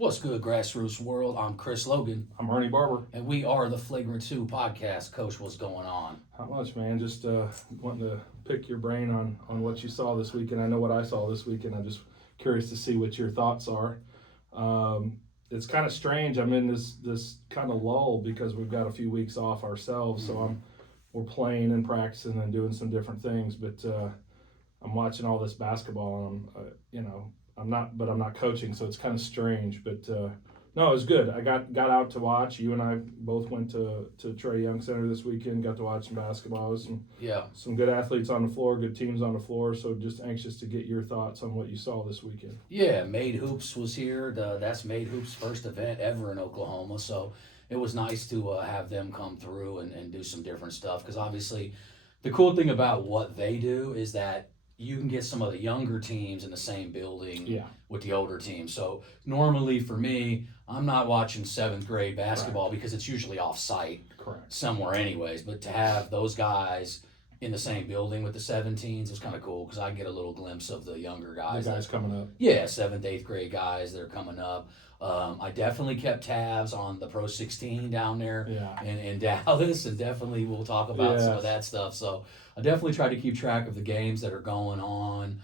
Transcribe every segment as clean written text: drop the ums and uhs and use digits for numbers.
What's good, grassroots world? I'm Chris Logan, I'm Ernie Barber. and we are the Flagrant 2 podcast. Coach, what's going on? Not much, man. Just wanting to pick your brain on what you saw this weekend. I know what I saw this weekend. I'm just curious to see what your thoughts are. It's kind of strange. I'm in this kind of lull because we've got a few weeks off ourselves, so we're playing and practicing and doing some different things. But I'm watching all this basketball, and I'm not coaching, so it's kind of strange. But no, it was good. I got out to watch. You and I both went to Trey Young Center this weekend. Got to watch some basketball. Some good athletes on the floor, good teams on the floor. So just anxious to get your thoughts on what you saw this weekend. Yeah, Made Hoops was here. That's Made Hoops' first event ever in Oklahoma. So it was nice to have them come through and do some different stuff. Because obviously, the cool thing about what they do is that you can get some of the younger teams in the same building with the older teams. So normally for me, I'm not watching 7th grade basketball because it's usually off-site somewhere anyways. But to have those guys in the same building with the 17s was kind of cool because I get a little glimpse of the younger guys. The guys coming up. Yeah, 7th, 8th grade guys that are coming up. I definitely kept tabs on the Pro 16 down there in Dallas, and definitely we'll talk about some of that stuff. So I definitely try to keep track of the games that are going on.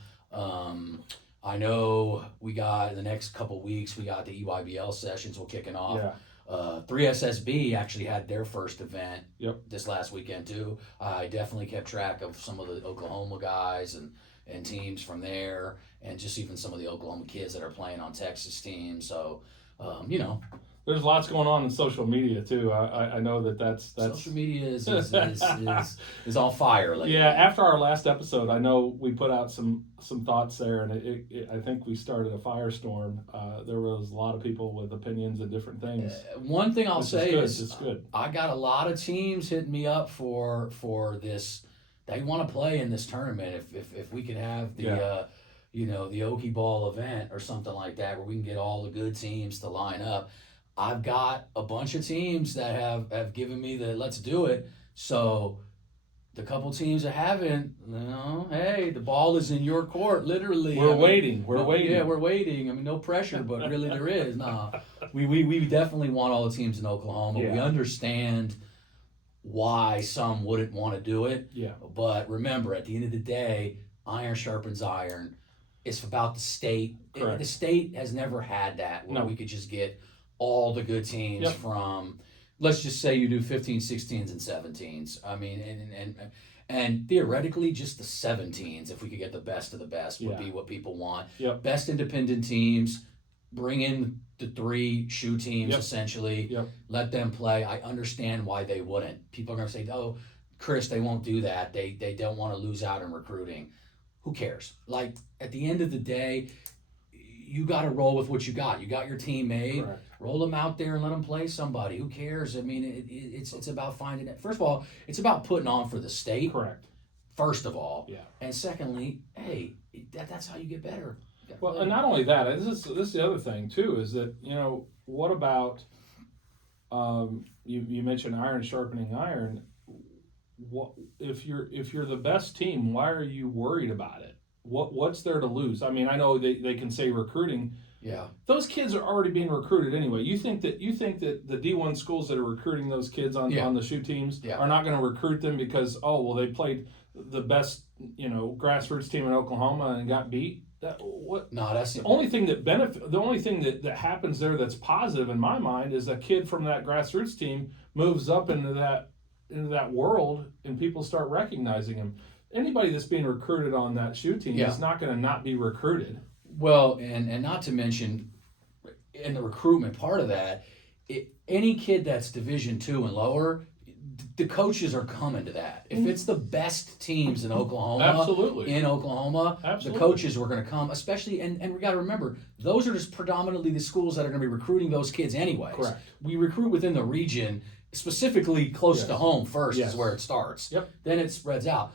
I know we got in the next couple weeks, we got the EYBL sessions will kicking off. 3SSB actually had their first event this last weekend too. I definitely kept track of some of the Oklahoma guys and teams from there, and just even some of the Oklahoma kids that are playing on Texas teams. So, There's lots going on in social media too. I know that's social media is on fire lately. Yeah, after our last episode, I know we put out some thoughts there, and I think we started a firestorm. There was a lot of people with opinions and different things. One thing I'll say is it's good. I got a lot of teams hitting me up for this. They want to play in this tournament. If we could have the the Okie Ball event or something like that, where we can get all the good teams to line up. I've got a bunch of teams that have given me the let's do it. So the couple teams that haven't, hey, the ball is in your court, literally. We're waiting. Yeah, we're waiting. I mean, no pressure, but really there is. We definitely want all the teams in Oklahoma. Yeah. We understand why some wouldn't want to do it. Yeah. But remember, at the end of the day, iron sharpens iron. It's about the state. Correct. The state has never had that where we could just get all the good teams from, let's just say you do 15, 16s, and 17s. I mean, and theoretically, just the 17s, if we could get the best of the best, would be what people want. Yep. Best independent teams, bring in the 3 shoe teams, essentially. Yep. Let them play. I understand why they wouldn't. People are going to say, oh, Chris, they won't do that. They don't want to lose out in recruiting. Who cares? Like, at the end of the day, you got to roll with what you got. You got your team made. Correct. Roll them out there and let them play somebody. Who cares? I mean, it's about finding it. First of all, it's about putting on for the state. Correct. First of all. Yeah. And secondly, hey, that's how you get better. Well, and not only that, this is the other thing too, is that, what about, you mentioned iron sharpening iron. What if you're the best team, why are you worried about it? What's there to lose? I mean, I know they can say recruiting. Yeah. Those kids are already being recruited anyway. You think that the D1 schools that are recruiting those kids on the shoe teams are not going to recruit them because they played the best, grassroots team in Oklahoma and got beat? That's the only thing that happens there that's positive in my mind is a kid from that grassroots team moves up into that world and people start recognizing him. Anybody that's being recruited on that shoe team is not going to not be recruited. Well, and not to mention, in the recruitment part of that, any kid that's Division II and lower, the coaches are coming to that. If it's the best teams in Oklahoma, the coaches are going to come, especially, and we got to remember, those are just predominantly the schools that are going to be recruiting those kids anyways. Correct. We recruit within the region, specifically close to home first is where it starts. Yep. Then it spreads out.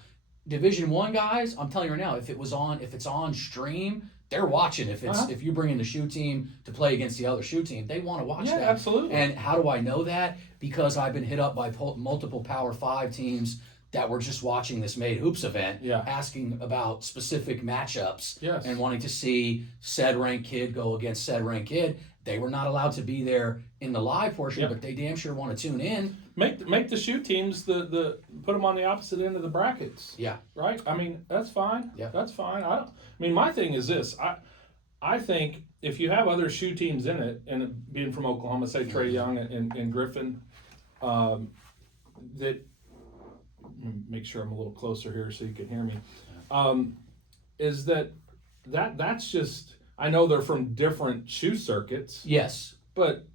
Division I guys, I'm telling you right now, if it's on stream, they're watching. If you bring in the shoe team to play against the other shoe team, they want to watch that. Yeah, absolutely. And how do I know that? Because I've been hit up by multiple Power 5 teams that were just watching this Made Hoops event, asking about specific matchups and wanting to see said ranked kid go against said ranked kid. They were not allowed to be there in the live portion, but they damn sure want to tune in. Make the shoe teams the put them on the opposite end of the brackets. Yeah. Right. I mean, that's fine. Yeah. That's fine. My thing is this. I think if you have other shoe teams in it, and being from Oklahoma, say Trey Young and Griffin, that make sure I'm a little closer here so you can hear me. Is that's just, I know they're from different shoe circuits. Yes. But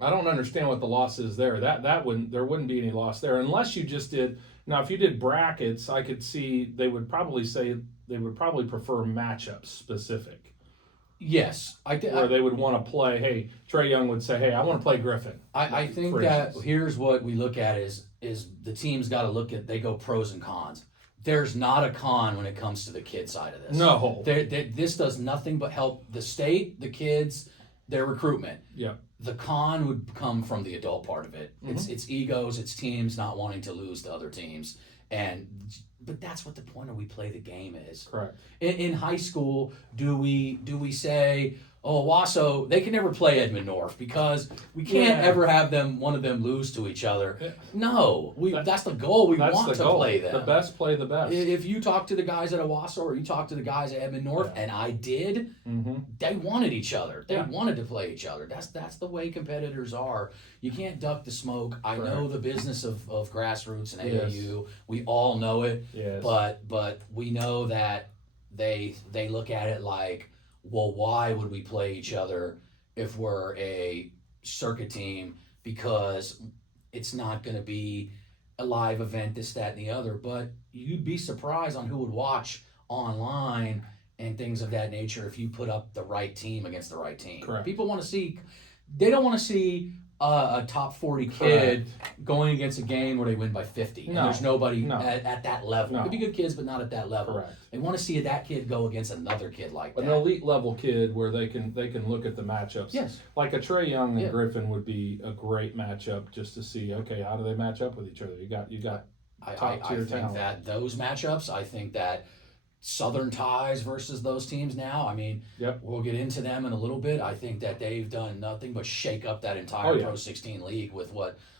I don't understand what the loss is there. There wouldn't be any loss there unless you just did. Now, if you did brackets, I could see they would probably prefer matchup specific. Yes, where they would want to play. Hey, Trey Young would say, "Hey, I want to play Griffin." I think that here's what we look at is the team's got to look at, they go pros and cons. There's not a con when it comes to the kid side of this. No, this does nothing but help the state, the kids, their recruitment. Yeah. The con would come from the adult part of it. Mm-hmm. It's egos, it's teams not wanting to lose to other teams, but that's what the point of we play the game is. Correct. In high school, do we say, oh, Wasso, they can never play Edmond North because we can't ever have one of them lose to each other. Yeah. No, that's the goal. We want to play them. The best play the best. If you talk to the guys at Wasso or you talk to the guys at Edmond North, and I did, they wanted each other. They wanted to play each other. That's the way competitors are. You can't duck the smoke. I know the business of grassroots and AAU. Yes. We all know it. Yes. But we know that they look at it like, well, why would we play each other if we're a circuit team? Because it's not going to be a live event, this, that, and the other. But you'd be surprised on who would watch online and things of that nature if you put up the right team against the right team. Correct. People want to see, they don't want to see a top 40 kid going against a game where they win by 50. And there's nobody at that level. Could be good kids, but not at that level. Correct. They want to see that kid go against another kid like that. An elite level kid where they can look at the matchups. Yes. Like a Trey Young and Griffin would be a great matchup just to see, okay, how do they match up with each other? You got top tier talent. I think that those matchups, I think that Southern ties versus those teams now. I mean, we'll get into them in a little bit. I think that they've done nothing but shake up that entire Pro 16 league with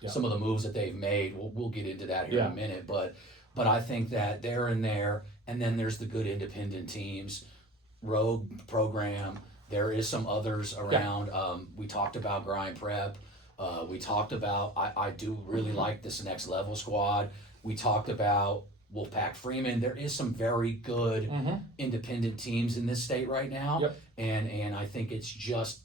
some of the moves that they've made. We'll get into that here in a minute. But I think that they're in there, and then there's the good independent teams, Rogue program. There is some others around. We talked about Grind Prep. We talked about, I do really like this next level squad. We talked about Wolfpack Freeman. There is some very good independent teams in this state right now. Yep. And I think it's just,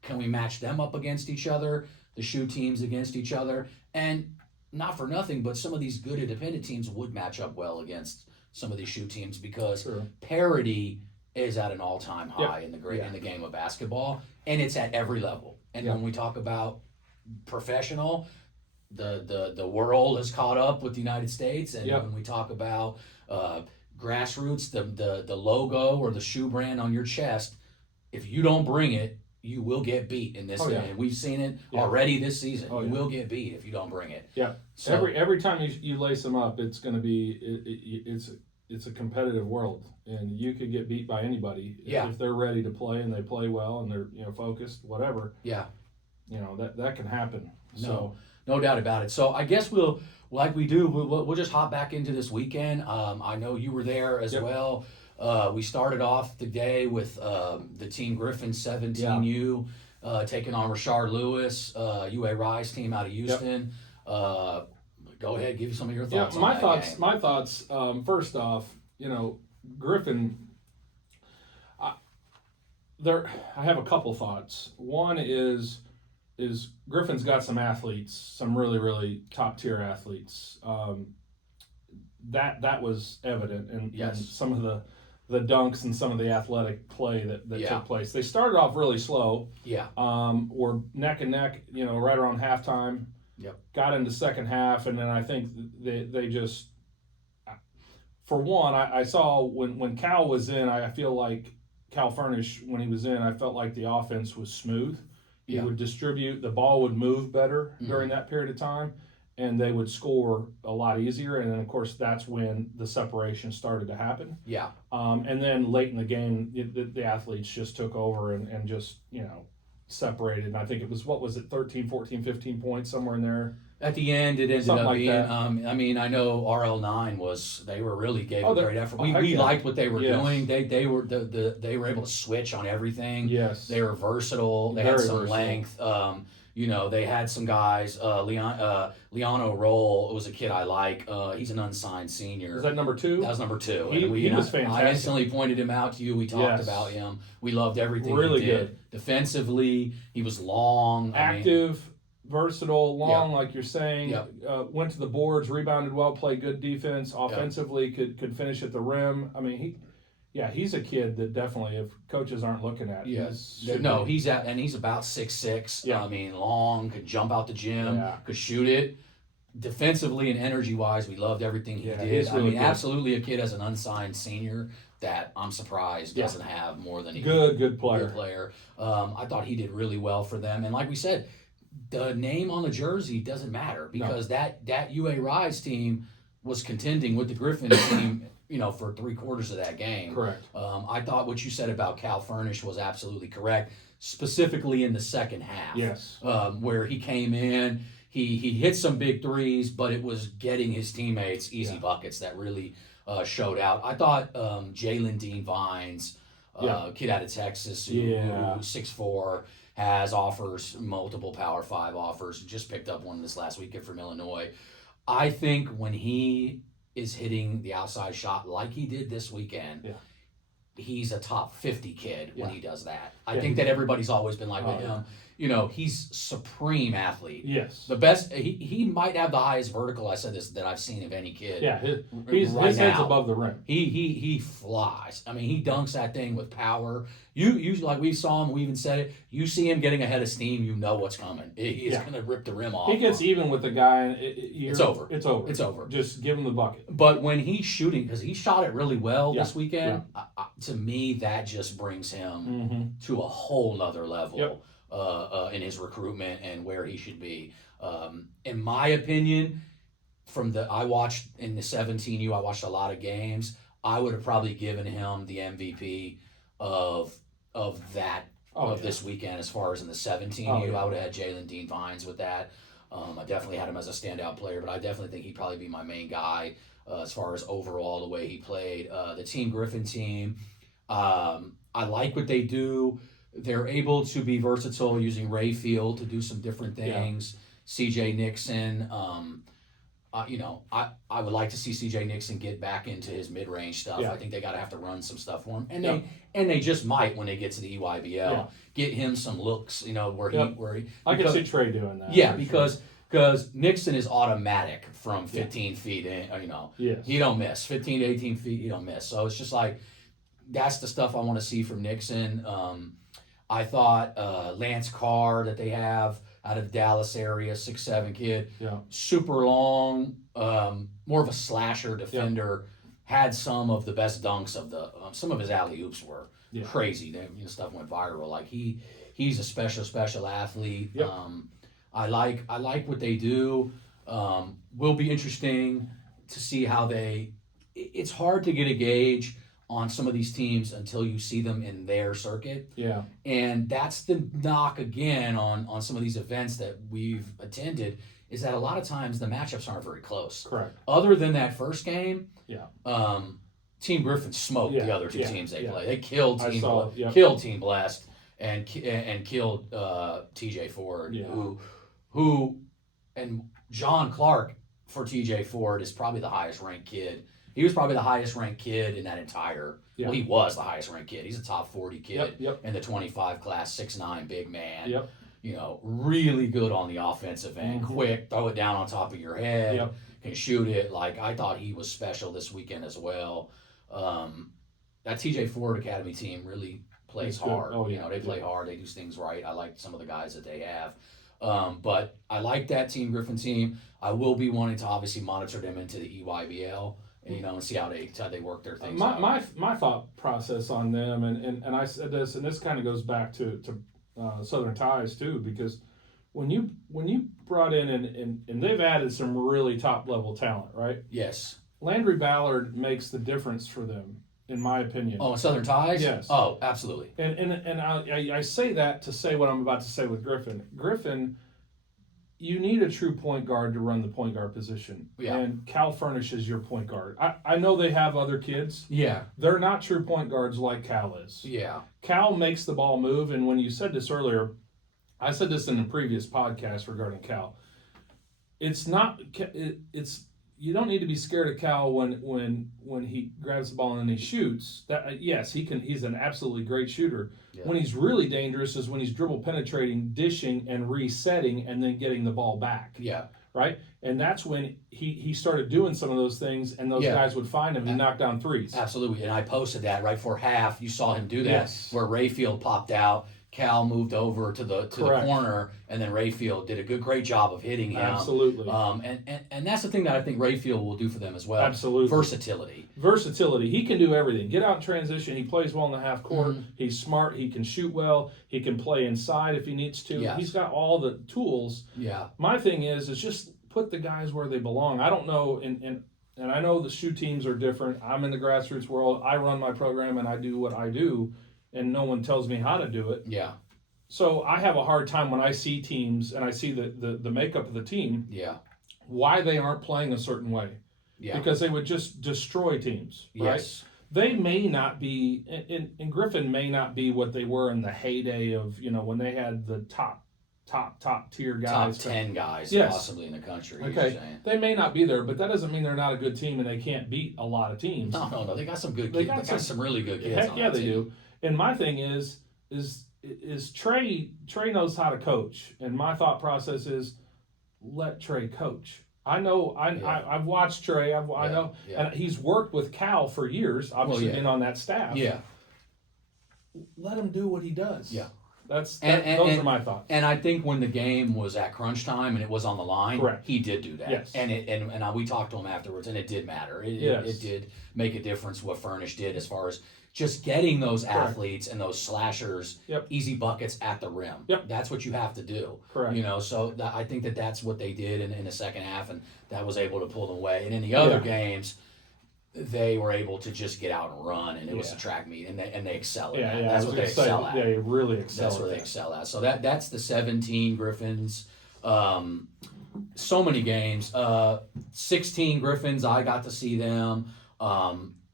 can we match them up against each other, the shoe teams against each other? And not for nothing, but some of these good independent teams would match up well against some of these shoe teams because parity is at an all-time high in the game of basketball, and it's at every level. And when we talk about professional, the world has caught up with the United States, and when we talk about grassroots, the logo or the shoe brand on your chest, if you don't bring it, you will get beat in this game. And we've seen it already this season. You will get beat if you don't bring it. Yeah. So every time you lace them up, it's going to be it's a competitive world, and you could get beat by anybody if they're ready to play and they play well and they're focused, whatever. Yeah. That can happen. No doubt about it. So I guess we'll just hop back into this weekend. I know you were there as well. We started off the day with the Team Griffin 17U taking on Rashard Lewis, UA Rise team out of Houston. Go ahead, give you some of your thoughts. My thoughts. First off, Griffin. I have a couple thoughts. One is Griffin's got some athletes, some really, really top tier athletes. That was evident in some of the dunks and some of the athletic play that took place. They started off really slow. Yeah. Were neck and neck, right around halftime. Yep. Got into second half, and then I think they just, for one, I saw when Cal was in, I feel like Cal Furnish, when he was in, I felt like the offense was smooth. He would distribute, the ball would move better during that period of time, and they would score a lot easier. And then, of course, that's when the separation started to happen. Yeah. And then late in the game, the athletes just took over and just, separated. And I think it was, 13, 14, 15 points, somewhere in there. At the end, it ended Something up like being. that. I mean, I know RL9 they were really gave a great effort. We yeah. liked what they were Yes. doing. They were able to switch on everything. Yes. They were versatile. They Very had some versatile. length. They had some guys. Leano Roll was a kid I like. He's an unsigned senior. Is that number 2? That was number 2. He was fantastic. I instantly pointed him out to you. We talked about him. We loved everything really he did. Good. Defensively, he was long. Active, versatile, long, like you're saying. Yep. Went to the boards, rebounded well, played good defense. Offensively, could finish at the rim. I mean, he's a kid that definitely, if coaches aren't looking at, he's about 6'6". Yeah. I mean, long, could jump out the gym, Yeah. could shoot it. Defensively and energy wise, we loved everything he did. He's really good. Absolutely a kid as an unsigned senior that I'm surprised doesn't have more than good player. Good player. I thought he did really well for them, and like we said, the name on the jersey doesn't matter because that UA Rise team was contending with the Griffin team. For 3/4 of that game. Correct. I thought what you said about Cal Furnish was absolutely correct, specifically in the second half. Yes. Where he came in, he hit some big threes, but it was getting his teammates easy buckets that really showed out. I thought Jalen Dean Vines, kid out of Texas, who's 6'4", offers multiple Power 5 offers. Just picked up one this last weekend from Illinois. I think when he is hitting the outside shot like he did this weekend, he's a top 50 kid when he does that. I think that everybody's always been like with him. He's supreme athlete. Yes. The best. He might have the highest vertical. I said this that I've seen of any kid. Yeah, his head's above the rim. He flies. I mean, he dunks that thing with power. You like we saw him. We even said it. You see him getting ahead of steam. You know what's coming. He's going to rip the rim off. He gets even with the guy. It's over. It's over. It's over. Just give him the bucket. But when he's shooting, because he shot it really well this weekend, to me that just brings him to a whole nother level. Yep. In his recruitment and where he should be. In my opinion, I watched in the 17U, I watched a lot of games. I would have probably given him the MVP of this weekend as far as in the 17U. I would have had Jalen Dean Vines with that. I definitely had him as a standout player, but I definitely think he'd probably be my main guy as far as overall the way he played. The Team Griffin team, I like what they do. They're able to be versatile using Rayfield to do some different things. CJ Nixon, I would like to see CJ Nixon get back into his mid-range stuff. I think they got to have to run some stuff for him, and they just might when they get to the EYBL get him some looks. Where he. I can see Trey doing that. Yeah, because Nixon is automatic from 15 feet in. He don't miss 15 to 18 feet. He don't miss. So it's just like that's the stuff I want to see from Nixon. I thought Lance Carr that they have out of the Dallas area, 6'7" kid, super long, more of a slasher defender, had some of the best dunks of some of his alley-oops were crazy. Stuff went viral. Like he's a special athlete. I like what they do. Will be interesting to see how it's hard to get a gauge on some of these teams until you see them in their circuit. Yeah. And that's the knock again on some of these events that we've attended is that a lot of times the matchups aren't very close. Correct. Other than that first game, Team Griffin smoked the other two teams they played. They killed Team Blessed and killed TJ Ford, who and John Clark for TJ Ford is probably the highest ranked kid. He was probably the highest ranked kid in that entire. Well, he was the highest ranked kid. He's a top 40 kid in the 25 class, 6'9", big man. Really good on the offensive end. Quick, throw it down on top of your head. Can shoot it. Like I thought he was special this weekend as well. That TJ Ford Academy team really plays hard. They play hard. They do things right. I like some of the guys that they have. But I like that Team Griffin team. I will be wanting to obviously monitor them into the EYBL. And see how they work their things out. My thought process on them, and I said this, and this kind of goes back to Southern Ties too, because when you brought in and they've added some really top level talent, right? Yes. Landry Ballard makes the difference for them, in my opinion. Oh, Southern Ties? Yes. Oh, absolutely. And I say that to say what I'm about to say with Griffin. Griffin, you need a true point guard to run the point guard position. Yeah. And Cal furnishes your point guard. I know they have other kids. Yeah. They're not true point guards like Cal is. Yeah. Cal makes the ball move, and when you said this earlier, I said this in a previous podcast regarding Cal. It's you don't need to be scared of Cal when he grabs the ball and he shoots. That yes, he's an absolutely great shooter. Yeah. When he's really dangerous is when he's dribble penetrating, dishing, and resetting, and then getting the ball back. Yeah. Right? And that's when he started doing some of those things, and those guys would find him and knock down threes. Absolutely. And I posted that right before half. You saw him do that, where Rayfield popped out. Cal moved over to the corner, and then Rayfield did a great job of hitting him. Absolutely. And that's the thing that I think Rayfield will do for them as well. Absolutely. Versatility. He can do everything. Get out in transition. He plays well in the half court. Mm-hmm. He's smart. He can shoot well. He can play inside if he needs to. Yes. He's got all the tools. Yeah. My thing is just put the guys where they belong. I don't know, and I know the shoe teams are different. I'm in the grassroots world. I run my program and I do what I do. And no one tells me how to do it. Yeah. So I have a hard time when I see teams and I see the makeup of the team. Yeah. Why they aren't playing a certain way. Yeah. Because they would just destroy teams. Right? Yes. They may not be, and Griffin may not be what they were in the heyday of, when they had the top tier guys. Top 10 guys possibly in the country. Okay. They may not be there, but that doesn't mean they're not a good team and they can't beat a lot of teams. No. They got some good kids. They got some really good kids. Heck yeah, they do. And my thing is Trey knows how to coach, and my thought process is let Trey coach. I know I've watched Trey. I know, and he's worked with Cal for years. Obviously, been on that staff. Yeah. Let him do what he does. Yeah. Those are my thoughts. And I think when the game was at crunch time and it was on the line, correct, he did do that. Yes. And we talked to him afterwards, and it did matter. It did make a difference what Furnish did as far as just getting those athletes and those slashers, easy buckets at the rim. Yep. That's what you have to do. Correct. So I think that's what they did in the second half, and that was able to pull them away. And in the other games, they were able to just get out and run, and it was a track meet, and they excel at that. That's what they excel at. Yeah, they really excel. That's where they excel at. So that's the 17 Griffins. So many games. 16 Griffins. I got to see them.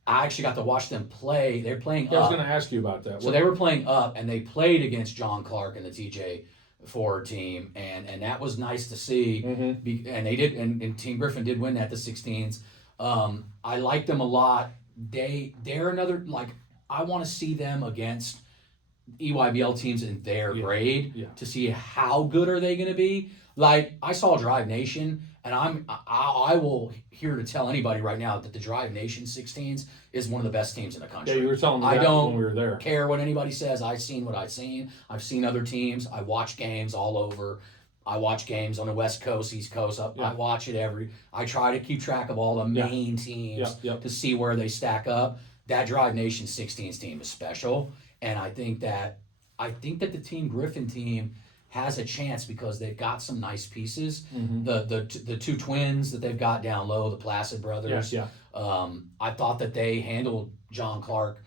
I actually got to watch them play. They're playing up. I was going to ask you about that. So they were playing up, and they played against John Clark and the TJ Ford team, and that was nice to see. Mm-hmm. And they did, and Team Griffin did win that, the 16s. I like them a lot. They're another, I want to see them against EYBL teams in their grade to see how good are they going to be. I saw Drive Nation, and I will here to tell anybody right now that the Drive Nation 16s is one of the best teams in the country. Yeah, you were telling me that when we were there. I don't care what anybody says. I've seen what I've seen. I've seen other teams. I watch games all over. I watch games on the West Coast, East Coast. I watch it I try to keep track of all the main teams to see where they stack up. That Drive Nation 16s team is special, and I think that the Team Griffin team has a chance because they've got some nice pieces. Mm-hmm. The two twins that they've got down low, the Placid brothers. Yeah. I thought that they handled John Clark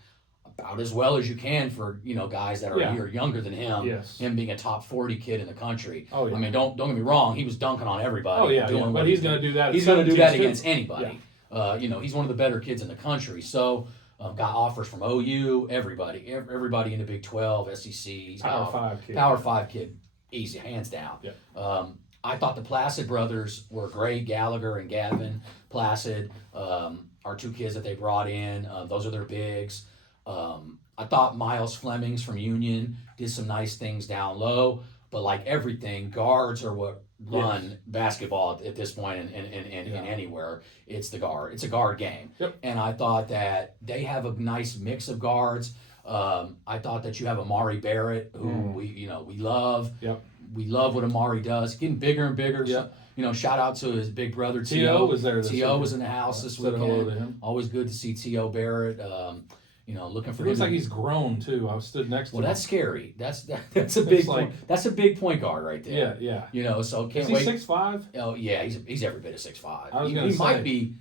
about as well as you can for guys that are a year younger than him. Yes. Him being a top 40 kid in the country. Oh, yeah. I mean, don't get me wrong. He was dunking on everybody. Oh yeah, but he's going to do that. He's going to do that against anybody. Yeah. He's one of the better kids in the country. So. Got offers from OU, everybody in the Big 12, SEC. He's got Power 5 kid, easy, hands down. Yeah. I thought the Placid brothers were great. Gallagher and Gavin Placid are two kids that they brought in. Those are their bigs. I thought Miles Flemings from Union did some nice things down low, but like everything, guards are what run basketball at this point in anywhere. It's the guard. It's a guard game. Yep. And I thought that they have a nice mix of guards. I thought that you have Amari Barrett, who we love. Yep. We love what Amari does. Getting bigger and bigger. Yep. Shout out to his big brother T.O. T.O. was there. T.O. was in the house this weekend. Hello to him. Always good to see T.O. Barrett. looking for him. It looks like he's grown too. I stood next to him. Well, that's scary. That's a big point. That's a big point guard right there. Yeah. So can't wait. Is he 6'5"? Oh yeah, he's every bit of 6'5". I was gonna say, he might be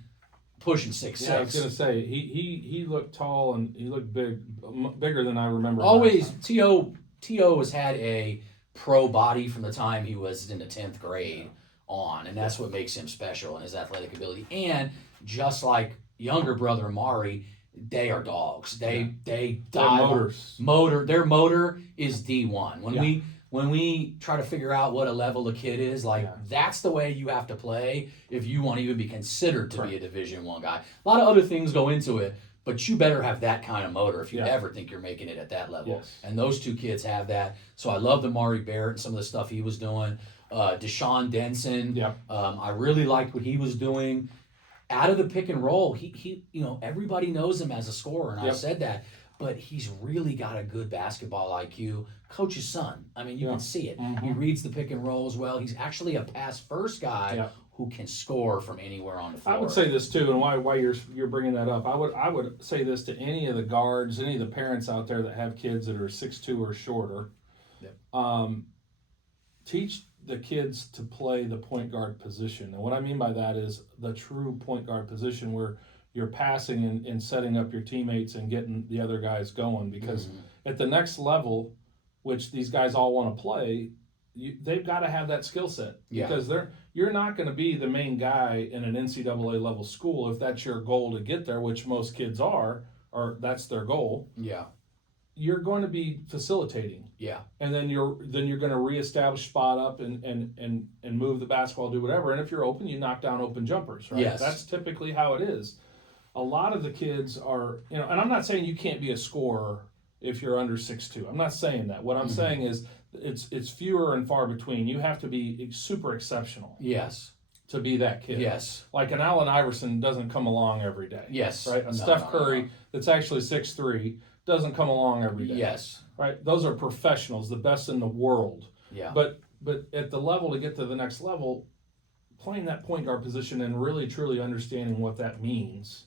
pushing 6'6". Yeah, I was gonna say he looked tall and he looked bigger than I remember. Always T.O. has had a pro body from the time he was in the 10th grade on, and that's what makes him special in his athletic ability. And just like younger brother Amari, they are dogs. They dive motor. Their motor is D1. When we try to figure out what a level the kid is, that's the way you have to play if you want to even be considered to be a Division I guy. A lot of other things go into it, but you better have that kind of motor if you ever think you're making it at that level. Yes. And those two kids have that. So I love Amari Barrett and some of the stuff he was doing. Deshaun Denson. I really liked what he was doing. Out of the pick and roll, he everybody knows him as a scorer, and I've said that, but he's really got a good basketball IQ. Coach's son. I mean, you can see it. Mm-hmm. He reads the pick and roll as well. He's actually a pass first guy who can score from anywhere on the floor. I would say this too, and why you're bringing that up. I would say this to any of the guards, any of the parents out there that have kids that are 6'2" or shorter. Teach the kids to play the point guard position. And what I mean by that is the true point guard position where you're passing and setting up your teammates and getting the other guys going. Because at the next level, which these guys all want to play, they've got to have that skill set. Because you're not going to be the main guy in an NCAA level school if that's your goal to get there, which most kids are, or that's their goal. Yeah. You're going to be facilitating. Yeah. And then you're going to reestablish spot up and move the basketball, do whatever. And if you're open, you knock down open jumpers, right? Yes. That's typically how it is. A lot of the kids are, and I'm not saying you can't be a scorer if you're under 6'2". I'm not saying that. What I'm saying is it's fewer and far between. You have to be super exceptional. Yes. To be that kid. Yes. Like an Allen Iverson doesn't come along every day. Yes. Right? A Steph Curry that's actually 6'3" doesn't come along every day. Yes. Right? Those are professionals, the best in the world. Yeah. But at the level to get to the next level, playing that point guard position and really truly understanding what that means,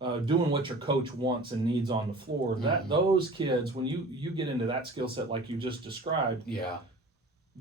doing what your coach wants and needs on the floor, those kids, when you get into that skill set like you just described,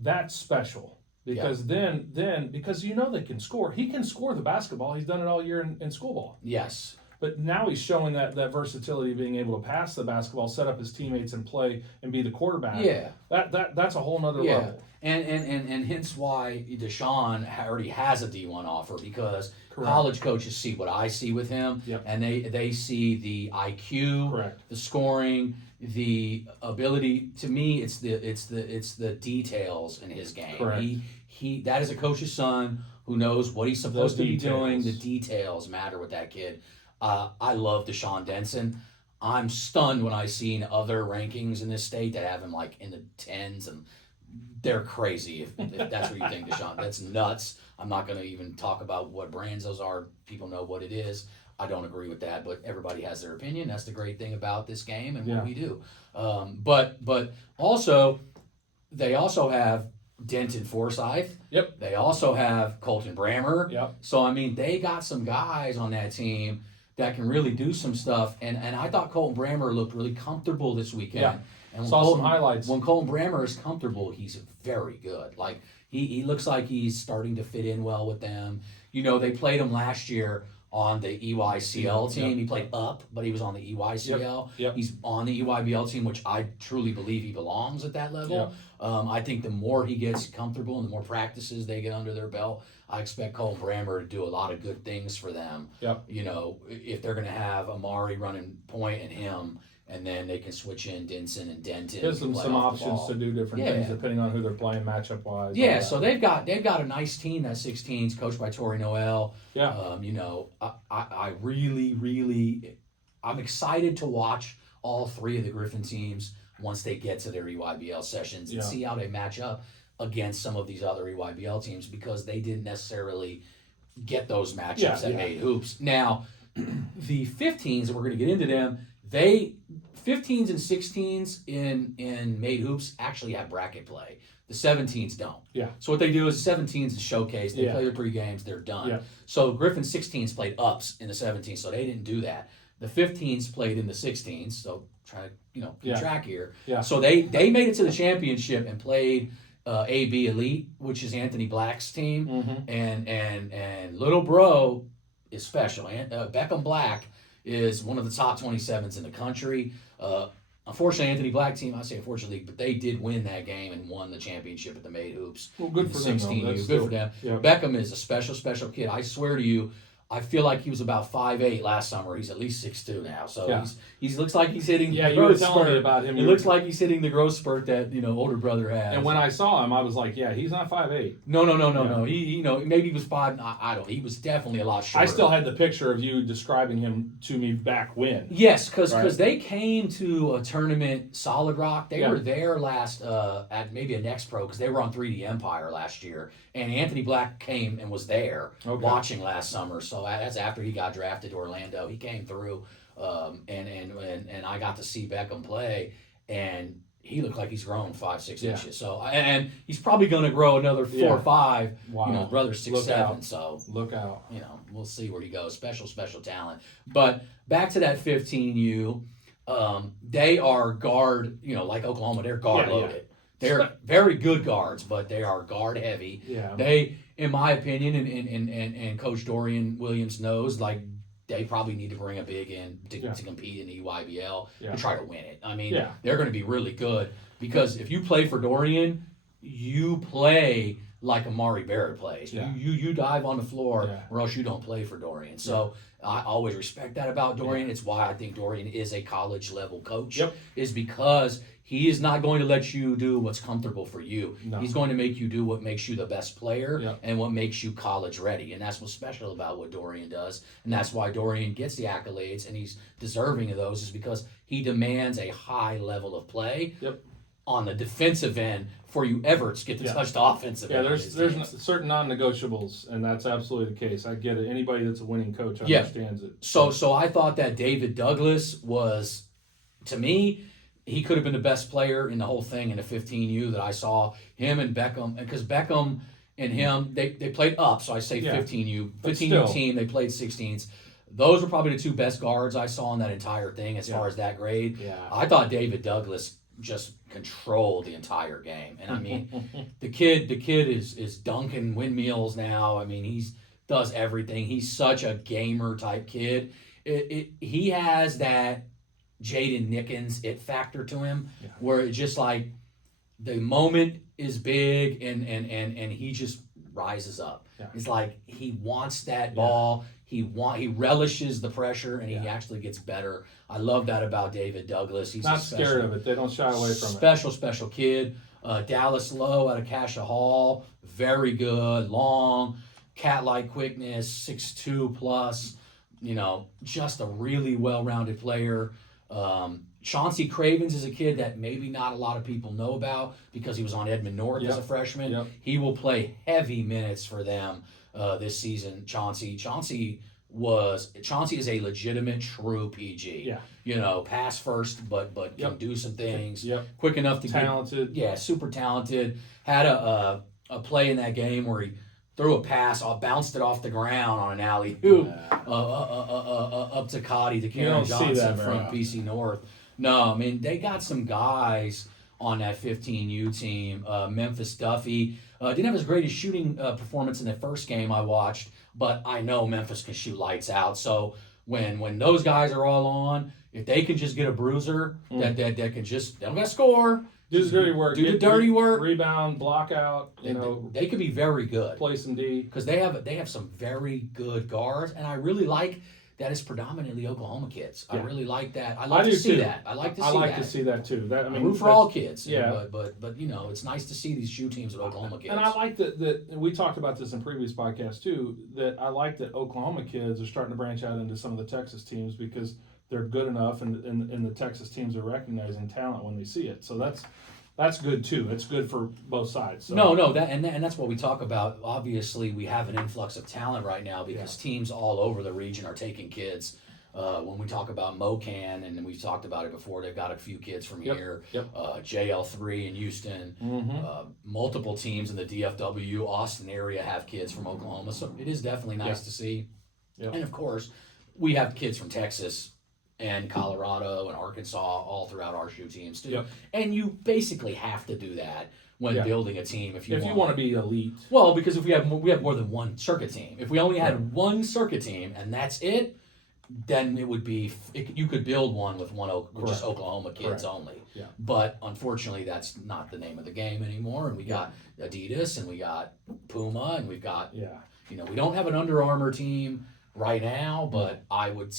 that's special. Because then because they can score. He can score the basketball. He's done it all year in school ball. Yes. But now he's showing that versatility of being able to pass the basketball, set up his teammates and play and be the quarterback. Yeah. That's a whole nother level. And hence why Deshaun already has a D1 offer, because college coaches see what I see with him, and they see the IQ, the scoring, the ability. To me, it's the details in his game. Correct. He that is a coach's son who knows what he's supposed to be doing. The details matter with that kid. I love Deshaun Denson. I'm stunned when I seen other rankings in this state that have him like in the 10s, and they're crazy if that's what you think, Deshaun. That's nuts. I'm not going to even talk about what brands those are. People know what it is. I don't agree with that, but everybody has their opinion. That's the great thing about this game and what we do. But also, they also have Denton Forsyth. Yep. They also have Colton Brammer. Yep. So, I mean, they got some guys on that team that can really do some stuff. And I thought Colton Brammer looked really comfortable this weekend. Yeah. And saw some highlights. When Colton Brammer is comfortable, he's very good. Like, he looks like he's starting to fit in well with them. They played him last year on the EYCL team. He played up, but he was on the EYCL. Yep. He's on the EYBL team, which I truly believe he belongs at that level. I think the more he gets comfortable and the more practices they get under their belt, I expect Colton Brammer to do a lot of good things for them. If they're going to have Amari running point and him, and then they can switch in Denson and Denton. Gives them some options to do different things depending on who they're playing matchup wise. Yeah, so they've got a nice team, that 16's coached by Tori Noel. Yeah. I really I'm excited to watch all three of the Griffin teams once they get to their EYBL sessions and see how they match up against some of these other EYBL teams, because they didn't necessarily get those matchups that made hoops. Now, the 15s, and we're going to get into them, 15s and 16s in made hoops actually have bracket play. The 17s don't. Yeah. So what they do is the 17s is showcase. They play their 3 games, they're done. Yeah. So Griffin 16s played ups in the 17s, so they didn't do that. The 15s played in the 16s, so try to keep track here. Yeah. So they made it to the championship and played AB Elite, which is Anthony Black's team, and Little Bro is special. And Beckham Black is one of the top 27s in the country. Unfortunately, Anthony Black team, I say unfortunately, but they did win that game and won the championship at the Made Hoops. Well, good for them. 16U. Good for them. Yeah. Beckham is a special kid. I swear to you, I feel like he was about 5'8" last summer. He's at least 6'2" now. So he looks like he's hitting the growth spurt. You were telling me about him. It looks like he's hitting the growth spurt that older brother has. And when I saw him, I was like, yeah, he's not 5'8". No. He maybe he was 5. I don't. He was definitely a lot shorter. I still had the picture of you describing him to me back when. Yes, because they came to a tournament, Solid Rock. They were there last at maybe a Next Pro because they were on 3D Empire last year. And Anthony Black came and was there watching last summer. So that's after he got drafted to Orlando. He came through, and I got to see Beckham play, and he looked like he's grown 5-6 inches. So and he's probably going to grow another 4 or 5. Wow. Brother's 6'7". So look out. We'll see where he goes. Special talent. But back to that 15U, they are guard. Like Oklahoma, they're guard loaded. Yeah. They're very good guards, but they are guard heavy. Yeah. They, in my opinion, and Coach Dorian Williams knows, like, they probably need to bring a big in to compete in the EYBL to try to win it. I mean, they're going to be really good because if you play for Dorian, you play like Amari Barrett plays. Yeah. You dive on the floor or else you don't play for Dorian. So I always respect that about Dorian. Yeah. It's why I think Dorian is a college level coach is because he is not going to let you do what's comfortable for you. No. He's going to make you do what makes you the best player and what makes you college ready. And that's what's special about what Dorian does. And that's why Dorian gets the accolades and he's deserving of those is because he demands a high level of play on the defensive end before you ever get to touch the offensive end. Yeah, there's certain non-negotiables, and that's absolutely the case. I get it. Anybody that's a winning coach understands it. So I thought that David Douglas was, to me, he could have been the best player in the whole thing in the 15U that I saw. Him and Beckham, because Beckham and him, they played up, so I say 15U. 15U team, they played 16s. Those were probably the two best guards I saw in that entire thing as far as that grade. Yeah. I thought David Douglas just controlled the entire game. And I mean, the kid is dunking windmills now. I mean, he does everything. He's such a gamer type kid. He has that Jaden Nickens it factor to him where it's just like the moment is big and he just rises up. Yeah. It's like he wants that ball. He relishes the pressure and he actually gets better. I love that about David Douglas. He's not scared of it. They don't shy away from it. Special kid. Dallas Lowe out of Cassia Hall, very good, long, cat-like quickness, 6'2 plus. Just a really well-rounded player. Chauncey Cravens is a kid that maybe not a lot of people know about because he was on Edmond North as a freshman. Yep. He will play heavy minutes for them this season. Chauncey is a legitimate true PG. Yeah. Pass first, but can do some things. Yep. Quick enough to talented. Super talented. Had a play in that game where he threw a pass, bounced it off the ground on an alley-oop up to Cotty, to Karen Johnson from PC North. No, I mean, they got some guys on that 15U team. Memphis Duffy didn't have as great a shooting performance in the first game I watched, but I know Memphis can shoot lights out. So when those guys are all on, if they can just get a bruiser that can just, they don't got to score. Do the dirty work. Do the dirty work. Rebound, block out. They could be very good. Play some D because they have some very good guards, and I really like that it's predominantly Oklahoma kids. I really like that. I like to see that. I like to see that too. I root for all kids. Yeah. But it's nice to see these shoe teams with Oklahoma kids. And I like that we talked about this in previous podcasts too. That I like that Oklahoma kids are starting to branch out into some of the Texas teams because they're good enough, and the Texas teams are recognizing talent when they see it. So that's good too. It's good for both sides. So. No, that's what we talk about. Obviously, we have an influx of talent right now because teams all over the region are taking kids. When we talk about MoCan, and we've talked about it before, they've got a few kids from here. Yep. JL3 in Houston. Mm-hmm. Multiple teams in the DFW, Austin area have kids from Oklahoma. So it is definitely nice to see. Yep. And of course, we have kids from Texas and Colorado and Arkansas all throughout our shoe teams too. Yep. And you basically have to do that when building a team if you want to be elite. Well, because if we have more than one circuit team. If we only had one circuit team and that's it, then it would be you could build one with just Oklahoma kids only. Yeah. But unfortunately, that's not the name of the game anymore. And we got Adidas and we got Puma and we've got we don't have an Under Armour team right now, but I would,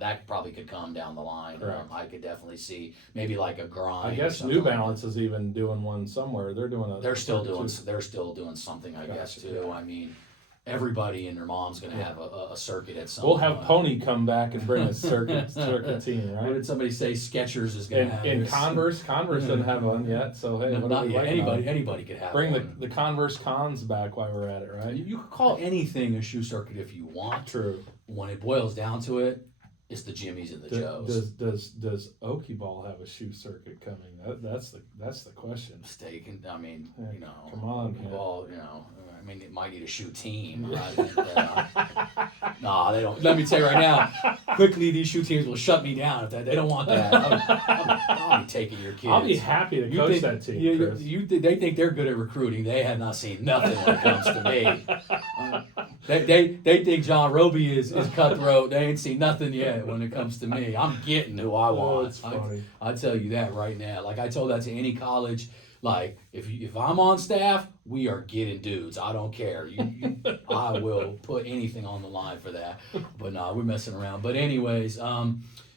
that probably could come down the line. I could definitely see maybe like a Grind. I guess New Balance is even doing one somewhere. They're still doing something, I guess too. Yeah. I mean, everybody and their mom's going to have a circuit at some point. We'll have Pony come back and bring a circuit team, right? What did somebody say? Skechers is going to have in Converse doesn't have one yet, so hey, not yet. Anybody could have bring one. the Converse Cons back while we're at it, right? You could call anything a shoe circuit if you want. True. When it boils down to it, it's the Jimmys and the Joes. Does Okie Ball have a shoe circuit coming? That's the question. Come on, Okie Ball, I mean, it might need a shoe team. No, they don't. Let me tell you right now, quickly these shoe teams will shut me down if they don't want that. I'll be taking your kids. I'll be happy to coach that team, Chris. They think they're good at recruiting. They have not seen nothing when it comes to me. They think John Roby is cutthroat. They ain't seen nothing yet when it comes to me. I'm getting who I want. That's funny. I tell you that right now. Like I told that to any college. Like if I'm on staff, we are getting dudes. I don't care. I will put anything on the line for that. But no, we're messing around. But anyways,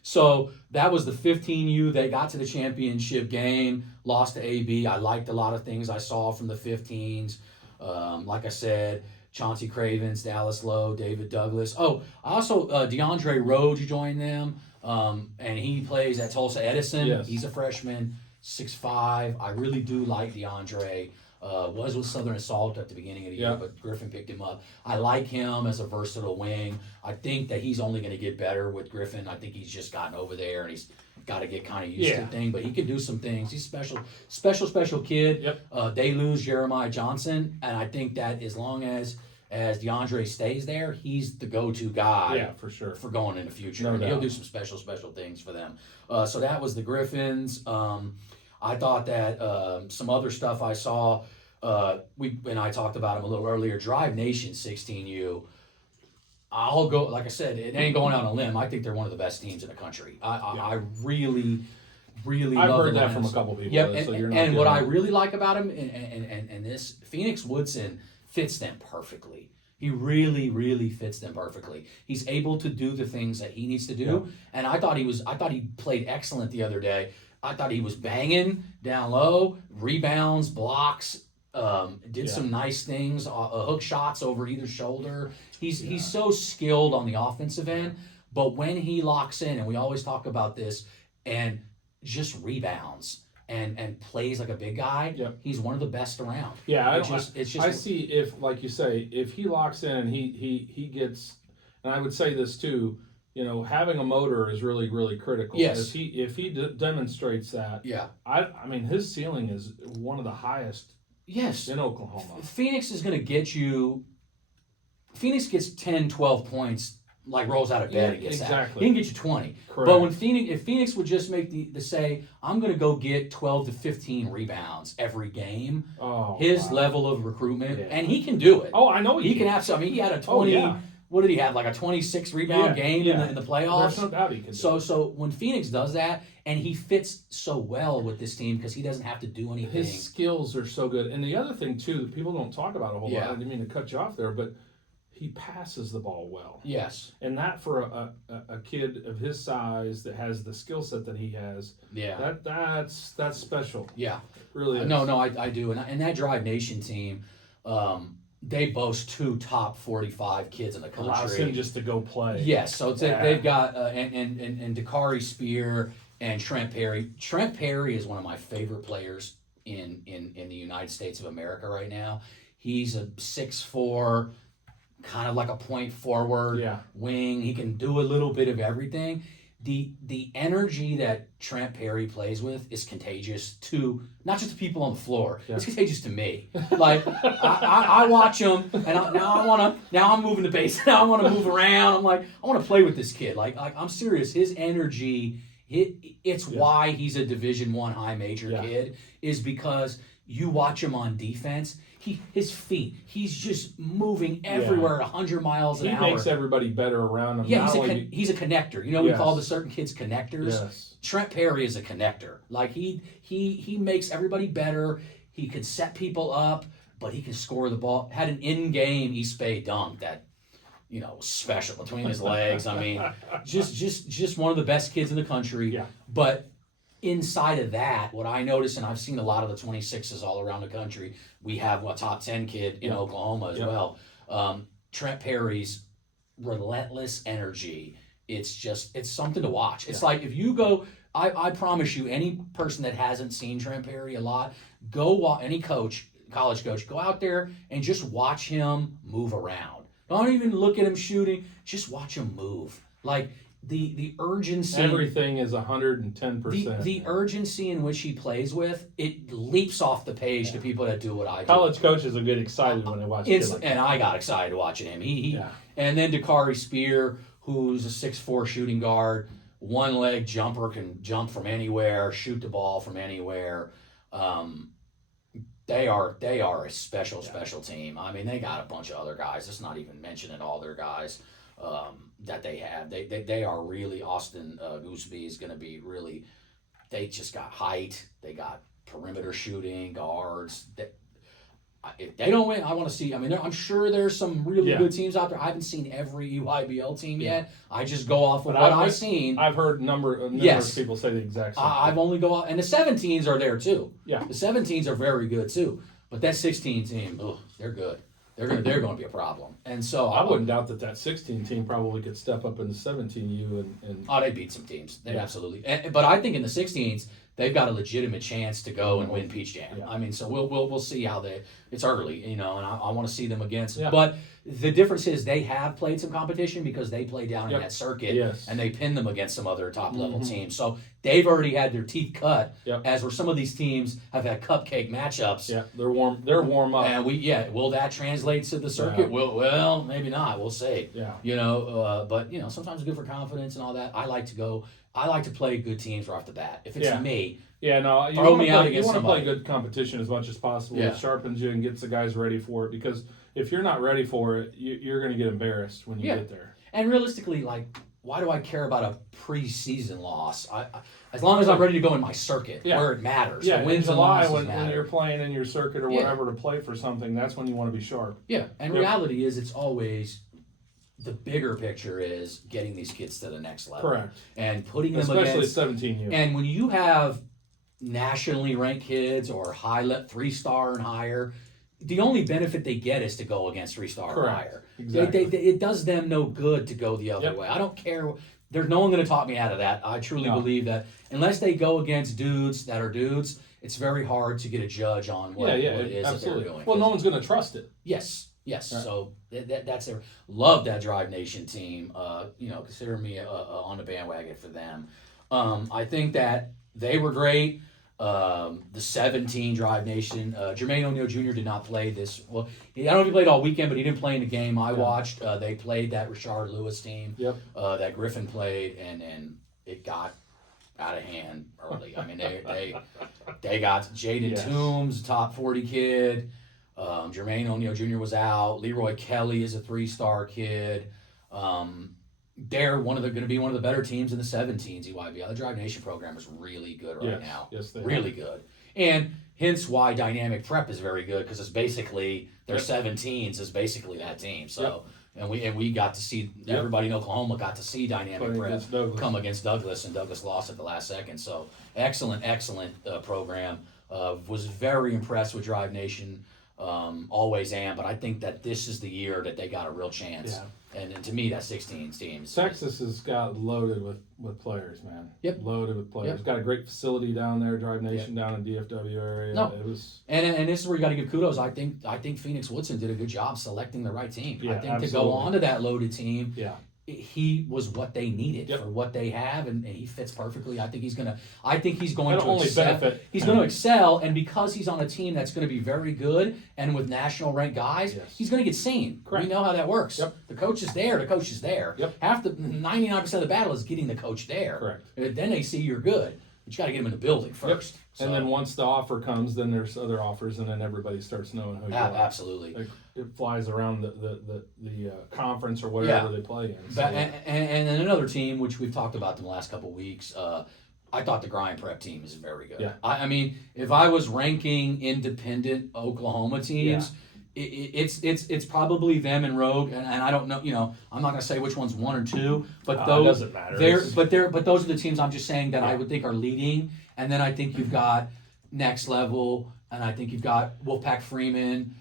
so that was the 15U. They got to the championship game, lost to AB. I liked a lot of things I saw from the 15s. Like I said, Chauncey Cravens, Dallas Lowe, David Douglas. Oh, also DeAndre Rhodes joined them, and he plays at Tulsa Edison. Yes. He's a freshman. 6'5". I really do like DeAndre. Was with Southern Assault at the beginning of the year, but Griffin picked him up. I like him as a versatile wing. I think that he's only going to get better with Griffin. I think he's just gotten over there and he's got to get kind of used to the thing, but he can do some things. He's special kid. Yep. They lose Jeremiah Johnson, and I think that as long as DeAndre stays there, he's the go-to guy. Yeah, for sure. For going in the future. No doubt. He'll do some special things for them. So that was the Griffins. I thought that some other stuff I saw, and I talked about them a little earlier, Drive Nation 16U. I'll go, like I said, it ain't going out on a limb. I think they're one of the best teams in the country. I really I've love heard the that from a couple people. And what I really like about him, and this, Phoenix Woodson fits them perfectly. He really fits them perfectly. He's able to do the things that he needs to do, and I thought he played excellent the other day. I thought he was banging down low, rebounds, blocks, did some nice things, hook shots over either shoulder. He's so skilled on the offensive end, but when he locks in, and we always talk about this, and just rebounds and plays like a big guy, he's one of the best around. Yeah, I see if, like you say, if he locks in and he gets, and I would say this too, having a motor is really critical. Yes. If he demonstrates that, I mean his ceiling is one of the highest. Yes. In Oklahoma. Phoenix is going to get you. Phoenix gets 10, 12 points, like rolls out of bed and gets that. He can get you 20. Correct. But if Phoenix would just make the say, I'm going to go get 12 to 15 rebounds every game, his level of recruitment, and he can do it. Oh, I know he can have some. I mean, he had a 20. What did he have? Like a 26 rebound game in the playoffs? There's no doubt he can do it. So when Phoenix does that, and he fits so well with this team because he doesn't have to do anything. His skills are so good. And the other thing, too, that people don't talk about a whole lot, I didn't mean to cut you off there, but he passes the ball well. Yes. And that for a kid of his size that has the skill set that he has, that's special. Yeah. It really is. No, I do. And that Drive Nation team, they boast 2 top 45 kids in the country. Allows him just to go play. Yes, so they've got and Dakari Spear and Trent Perry. Trent Perry is one of my favorite players in the United States of America right now. He's a 6'4", kind of like a point forward wing. He can do a little bit of everything. the energy that Trent Perry plays with is contagious to not just the people on the floor. Yeah. It's contagious to me. Like I watch him, and now I'm moving the base. Now I want to move around. I'm like, I want to play with this kid. Like I'm serious. His energy, it's why he's a Division I high major kid, is because you watch him on defense. His feet, he's just moving everywhere at 100 miles an hour. He makes everybody better around him. Yeah, he's a connector. You know, we call the certain kids connectors. Yes. Trent Perry is a connector. Like he makes everybody better. He can set people up, but he can score the ball. Had an in-game East Bay dunk that, was special between his legs. I mean, just one of the best kids in the country. Yeah. But inside of that, what I notice, and I've seen a lot of the 26s all around the country, we have a top 10 kid in Oklahoma as well. Trent Perry's relentless energy, it's something to watch. It's like if you go, I promise you, any person that hasn't seen Trent Perry a lot, any coach, college coach, go out there and just watch him move around. Don't even look at him shooting, just watch him move. Like, the urgency. Everything is 110%. The urgency in which he plays with, it leaps off the page to people that do what I do. College coaches will get excited when they watch him. And I got excited watching him. And then Dakari Spear, who's a 6'4" shooting guard, one-leg jumper, can jump from anywhere, shoot the ball from anywhere. They are a special team. I mean, they got a bunch of other guys. It's not even mentioning all their guys that they have. They are really, Austin Gooseby is going to be really, they just got height. They got perimeter shooting, guards. If they don't win, I want to see. I mean, I'm sure there's some really good teams out there. I haven't seen every EYBL team yet. I just go off of what I've seen. I've heard numerous people say the exact same thing. I've only go off, and the 17s are there too. Yeah. The 17s are very good too. But that 16 team, they're good. They're going to be a problem. And so I wouldn't doubt that 16 team probably could step up in the 17U and they beat some teams. They absolutely. But I think in the 16s they've got a legitimate chance to go and win Peach Jam. Yeah. I mean, so we'll see how it's early, and I want to see them against. Yeah. But the difference is they have played some competition because they play down in that circuit, and they pin them against some other top level teams. So they've already had their teeth cut, as where some of these teams have had cupcake matchups. Yeah, they're warm up. And will that translate to the circuit? Yeah. Well, maybe not. We'll see. Yeah. But sometimes it's good for confidence and all that. I like to play good teams right off the bat. If it's me. Yeah, no, you want to play good competition as much as possible. It sharpens you and gets the guys ready for it, because if you're not ready for it, you're going to get embarrassed when you get there. And realistically, why do I care about a preseason loss? As long as I'm ready to go in my circuit where it matters. Yeah, in July when you're playing in your circuit or whatever to play for something, that's when you want to be sharp. Yeah, and reality is it's always the bigger picture is getting these kids to the next level. Correct. And putting them especially against 17U. And when you have nationally ranked kids or 3-star and higher, the only benefit they get is to go against 3-star or higher. Exactly. It does them no good to go the other way. I don't care. There's no one going to talk me out of that. I truly believe that unless they go against dudes that are dudes, it's very hard to get a judge on what it is that they're doing. Well, no one's going to trust it. Yes. Right. So that's their love. That Drive Nation team. Consider me on the bandwagon for them. I think that they were great. The 17 Drive Nation. Jermaine O'Neal Jr. did not play this. Well, I don't know if he played all weekend, but he didn't play in the game I watched. They played that Richard Lewis team. That Griffin played, and it got out of hand early. I mean, they got Jaden Toombs, top 40 kid. Jermaine O'Neal Jr. was out. Leroy Kelly is a 3-star kid. They're going to be one of the better teams in the 17s EYBL. The Drive Nation program is really good right now. Yes, they really good. And hence why Dynamic Prep is very good, because it's basically their 17s is basically that team. So and we got to see everybody in Oklahoma got to see Dynamic Prep come against Douglas, and Douglas lost at the last second. So excellent program. Was very impressed with Drive Nation. Always am, but I think that this is the year that they got a real chance. Yeah. And to me, that 16 teams. Texas has got loaded with players, man. Yep. Loaded with players. Got a great facility down there, Drive Nation down in DFW area. No. It was. And this is where you got to give kudos. I think Phoenix Woodson did a good job selecting the right team. Yeah, I think absolutely. to go on to that loaded team. Yeah. he was what they needed for what they have, and he fits perfectly. I think he's going to excel. He's going to excel, and because he's on a team that's going to be very good and with national ranked guys, he's going to get seen. Correct. We know how that works. Yep. The coach is there. The coach is there. Yep. 99% of the battle is getting the coach there. Correct. Then they see you're good. But you got to get them in the building first. Yep. So, and then once the offer comes, then there's other offers, and then everybody starts knowing who you are. Absolutely. Like, it flies around the conference or whatever they play in. So. And then another team, which we've talked about in the last couple of weeks, I thought the Grind Prep team is very good. Yeah. I mean, if I was ranking independent Oklahoma teams, it's probably them and Rogue, and I don't know, I'm not going to say which one's 1 or 2, but those doesn't matter. But those are the teams I'm just saying that I would think are leading, and then I think you've got Next Level, and I think you've got Wolfpack Freeman,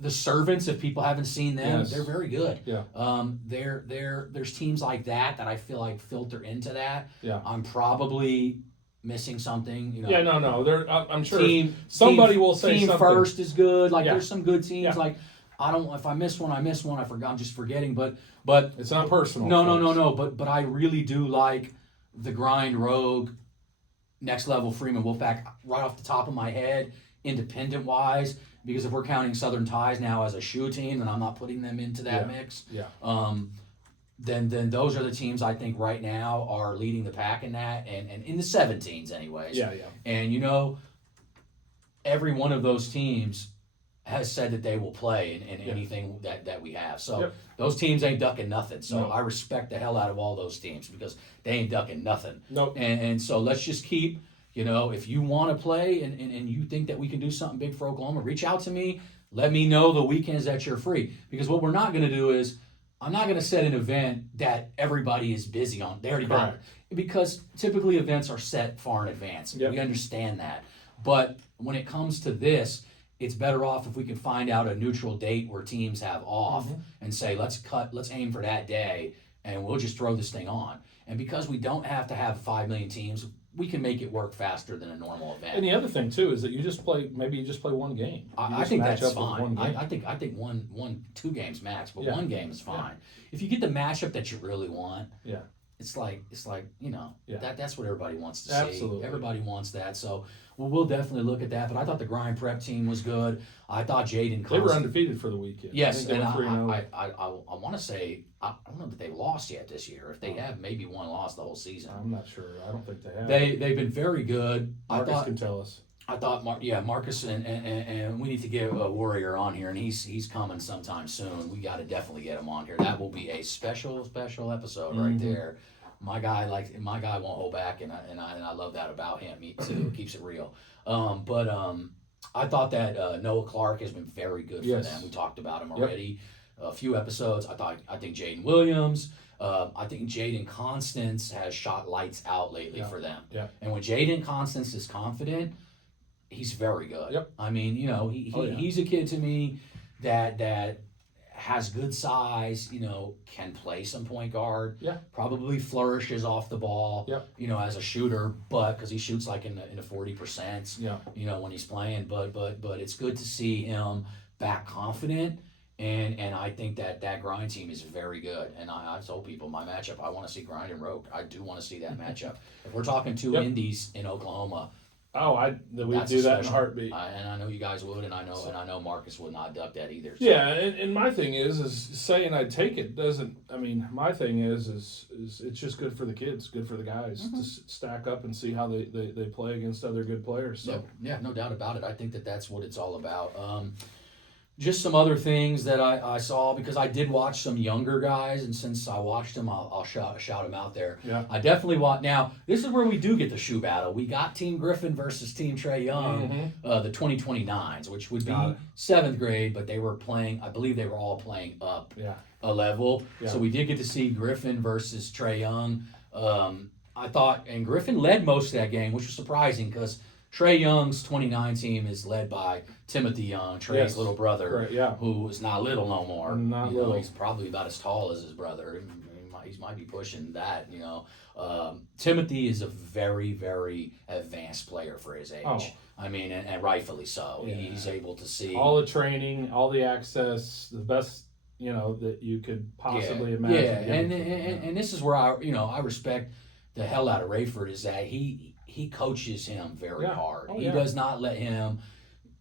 the Servants. If people haven't seen them, they're very good. Yeah. There's teams like that I feel like filter into that. Yeah. I'm probably missing something. Yeah, no. I'm sure somebody will say Team something. First is good. Like there's some good teams. Like if I miss one, I miss one. I'm just forgetting. But it's not personal. No. But I really do like the Grind, Rogue, Next Level, Freeman, Wolfpack right off the top of my head, independent wise. Because if we're counting Southern Ties now as a shoe team, then I'm not putting them into that mix. Yeah. Then those are the teams I think right now are leading the pack in that, and in the 17s anyways. Yeah. And every one of those teams has said that they will play in anything that we have. So those teams ain't ducking nothing. So I respect the hell out of all those teams because they ain't ducking nothing. Nope. And so let's just keep. If you want to play and you think that we can do something big for Oklahoma, reach out to me. Let me know the weekends that you're free. Because what we're not going to do is, I'm not going to set an event that everybody is busy on. They already got it. Because typically events are set far in advance. Yep. We understand that. But when it comes to this, it's better off if we can find out a neutral date where teams have off and say, let's aim for that day, and we'll just throw this thing on. And because we don't have to have 5 million teams, we can make it work faster than a normal event. And the other thing too is that you just play one game. I think that's fine. I think 2 games max, but 1 game is fine. Yeah. If you get the matchup that you really want, it's like that's what everybody wants to see. Absolutely. Everybody wants that. So we'll definitely look at that. But I thought the Grind Prep team was good. I thought Jaden. They were undefeated for the weekend. Yes, and I want to say I don't know that they've lost yet this year. If they have, maybe 1 loss the whole season. I'm not sure. I don't think they have. They've been very good. Marcus can tell us. I thought, Marcus and we need to get a Warrior on here, and he's coming sometime soon. We got to definitely get him on here. That will be a special episode right there. My guy won't hold back, and I love that about him. Me too. Keeps it real. I thought that Noah Clark has been very good for them. We talked about him already. A few episodes. I think Jaden Williams. I think Jaden Constance has shot lights out lately for them. Yeah. And when Jaden Constance is confident, he's very good. Yep. I mean, he's a kid to me that has good size, can play some point guard. Yeah. Probably flourishes off the ball. Yep. As a shooter, but because he shoots like in the 40%. Yeah. When he's playing, but it's good to see him back confident. And I think that Grind team is very good. And I've told people my matchup, I want to see Grind and Rogue. I do want to see that matchup. If we're talking 2 indies in Oklahoma, we'd do that in a heartbeat. And I know you guys would, and I know Marcus would not duck that either. So. Yeah, and my thing is saying I'd take it doesn't. I mean, my thing is it's just good for the kids, good for the guys to stack up and see how they play against other good players. So yeah, no doubt about it. I think that's what it's all about. Just some other things that I saw, because I did watch some younger guys, and since I watched them, I'll shout them out there. Yeah. I definitely want. Now, this is where we do get the shoe battle. We got Team Griffin versus Team Trey Young, the 2029s, which would be 7th grade, but they were playing, I believe they were all playing up a level. Yeah. So we did get to see Griffin versus Trey Young. I thought, and Griffin led most of that game, which was surprising because Trey Young's 29 team is led by Timothy Young, Trey's little brother, who is not little no more. Not little. He's probably about as tall as his brother. He might be pushing that, Timothy is a very, very advanced player for his age. Oh. I mean, and rightfully so. Yeah. He's able to see all the training, all the access, the best that you could possibly imagine. Yeah, and this is where I respect the hell out of Rayford is that he coaches him very hard. He does not let him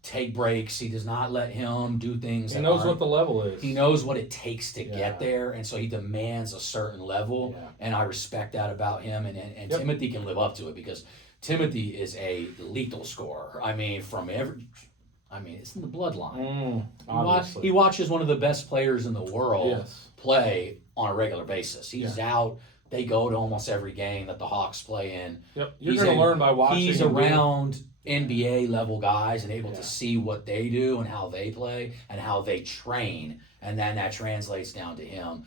take breaks. He does not let him do things. He knows what the level is. He knows what it takes to get there, and so he demands a certain level, and I respect that about him, and Timothy can live up to it because Timothy is a lethal scorer. I mean, it's in the bloodline. He watches one of the best players in the world play on a regular basis. He's out. They go to almost every game that the Hawks play in. Yep, you're going to learn by watching. He's around NBA level guys and able to see what they do and how they play and how they train, and then that translates down to him.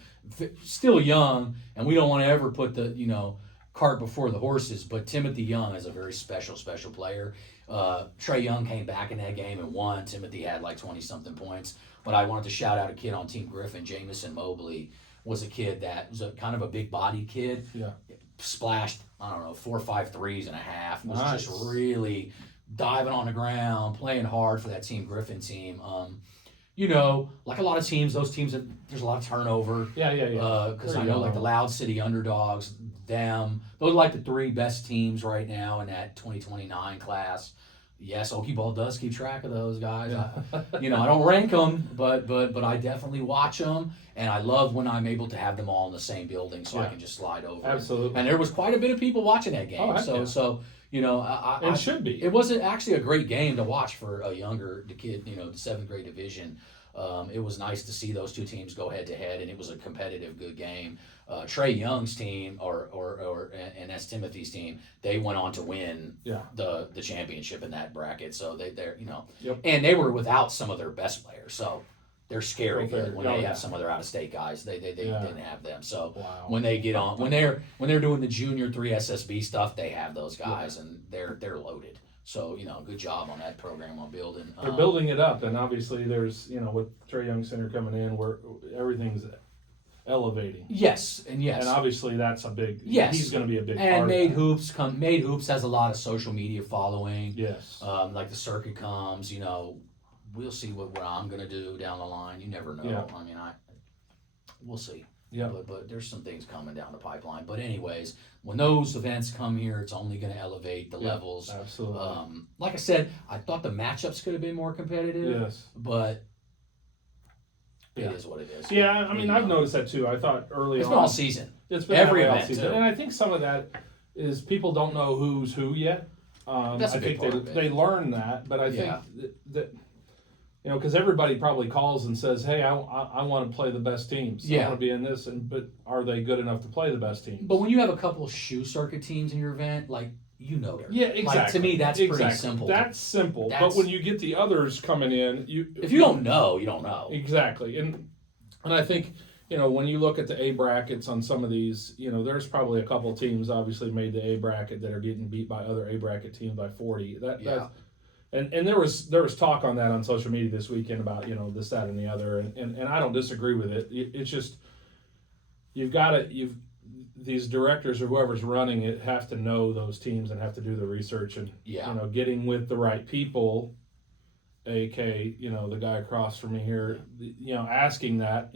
Still young, and we don't want to ever put the cart before the horses, but Timothy Young is a very special player. Trae Young came back in that game and won. Timothy had like 20-something points. But I wanted to shout out a kid on Team Griffin, Jamison Mobley, was a kid that was a kind of a big-bodied kid. Yeah. Splashed, 4 or 5 threes and a half. Was just really diving on the ground, playing hard for that Team Griffin team. Like a lot of teams, those teams, there's a lot of turnover. Yeah. Because I know like the Loud City Underdogs, those are like the 3 best teams right now in that 2029 class. Yes, Okie Ball does keep track of those guys. Yeah. I don't rank them, but I definitely watch them, and I love when I'm able to have them all in the same building, so I can just slide over. Absolutely. And there was quite a bit of people watching that game, it should be. It wasn't actually a great game to watch for a younger kid, the 7th grade division. It was nice to see those 2 teams go head to head, and it was a competitive, good game. Trae Young's team, and that's Timothy's team, they went on to win the championship in that bracket. So they're and they were without some of their best players, so they're scary good when they have some of their out of state guys. They didn't have them. So when they get on, when they're doing the junior 3 SSB stuff, they have those guys and they're loaded. So, good job on that program on building. They're building it up, and obviously there's, with Trae Young Center coming in, where everything's elevating. Yes. And obviously that's a big, he's going to be a big part of that. And Made Hoops has a lot of social media following. Yes. Like the circuit comes, we'll see what I'm going to do down the line. You never know. Yeah. I mean, we'll see. Yeah. But there's some things coming down the pipeline. But anyways, when those events come here, it's only going to elevate the levels. Absolutely. Like I said, I thought the matchups could have been more competitive. Yes. But it is what it is. Yeah, I mean, I've noticed that too. I thought early on. It's been all season. It's been every all event season. too. And I think some of that is people don't know who's who yet. That's a big part of it. They learn that, but I think that because everybody probably calls and says, "Hey, I want to play the best teams. I want to be in this," but are they good enough to play the best teams? But when you have a couple of shoe circuit teams in your event, like they're exactly. Like, to me, that's pretty simple. That's simple. But when you get the others coming in, if you don't know, you don't know. Exactly, and I think when you look at the A brackets on some of these, there's probably a couple teams obviously made the A bracket that are getting beat by other A bracket teams by 40. And there was talk on that on social media this weekend about this, that, and the other, and I don't disagree with it. It's just these directors or whoever's running it have to know those teams and have to do the research and getting with the right people, aka the guy across from me here, asking that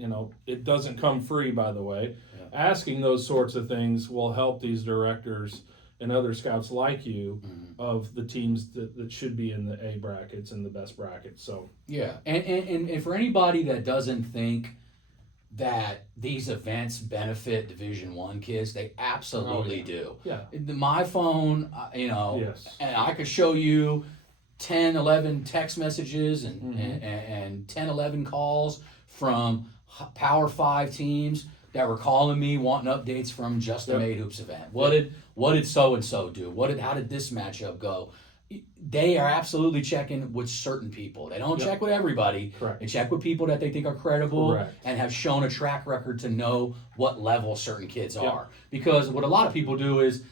it doesn't come free, by the way. Asking those sorts of things will help these directors and other scouts like you of the teams that should be in the A brackets and the best brackets. So and for anybody that doesn't think that these events benefit Division I kids, they absolutely do. Yeah. My phone, and I could show you 10, 11 text messages and 10, 11 calls from Power 5 teams that were calling me wanting updates from just the Made Hoops event. What did so and so do? How did this matchup go? They are absolutely checking with certain people. They don't check with everybody. Correct. They check with people that they think are credible and have shown a track record to know what level certain kids are. Because what a lot of people do is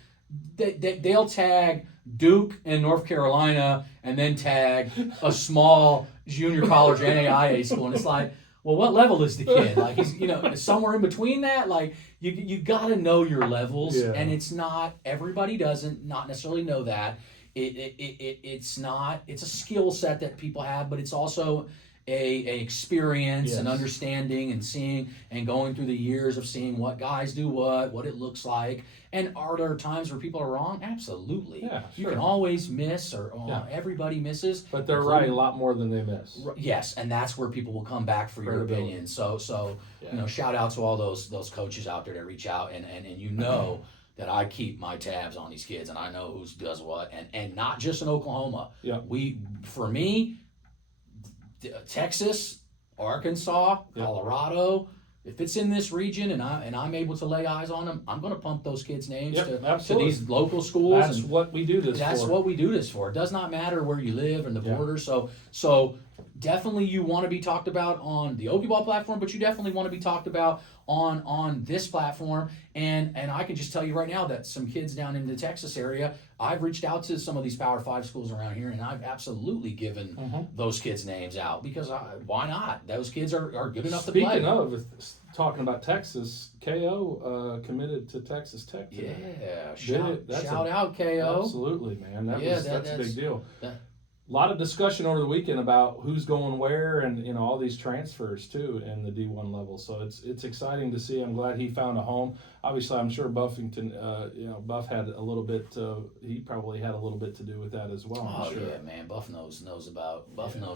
they'll tag Duke and North Carolina and then tag a small junior college NAIA school, and it's like, well, what level is the kid? Like, he's somewhere in between that. Like, you got to know your levels, and it's not, everybody doesn't not necessarily know that. It's a skill set that people have, but it's also a experience and Yes. understanding and seeing and going through the years of seeing what guys do what it looks like. And are there times where people are wrong? Absolutely. Yeah, You sure. can always miss, or Yeah. everybody misses. But they're right a lot more than they miss. Yes, and that's where people will come back for your opinion. So Yeah. shout out to all those coaches out there that reach out and that I keep my tabs on these kids, and I know who does what, and not just in Oklahoma. Yeah. For me, Texas, Arkansas, Colorado. If it's in this region and I'm able to lay eyes on them, I'm going to pump those kids' names to these local schools. That's what we do this for. That's what we do this for. It does not matter where you live and the border. So definitely you want to be talked about on the Okie Ball platform, but you definitely want to be talked about on this platform. And I can just tell you right now that some kids down in the Texas area, I've reached out to some of these Power 5 schools around here, and I've absolutely given those kids names out because why not? Those kids are good enough to play. Speaking of, talking about Texas, KO committed to Texas Tech today. Yeah, shout out KO. Absolutely, man. That's a big deal. A lot of discussion over the weekend about who's going where, and all these transfers too in the D1 level. So it's exciting to see. I'm glad he found a home. Obviously, I'm sure Buffington, Buff had a little bit. He probably had a little bit to do with that as well. Oh I'm sure. yeah, man. Buff knows knows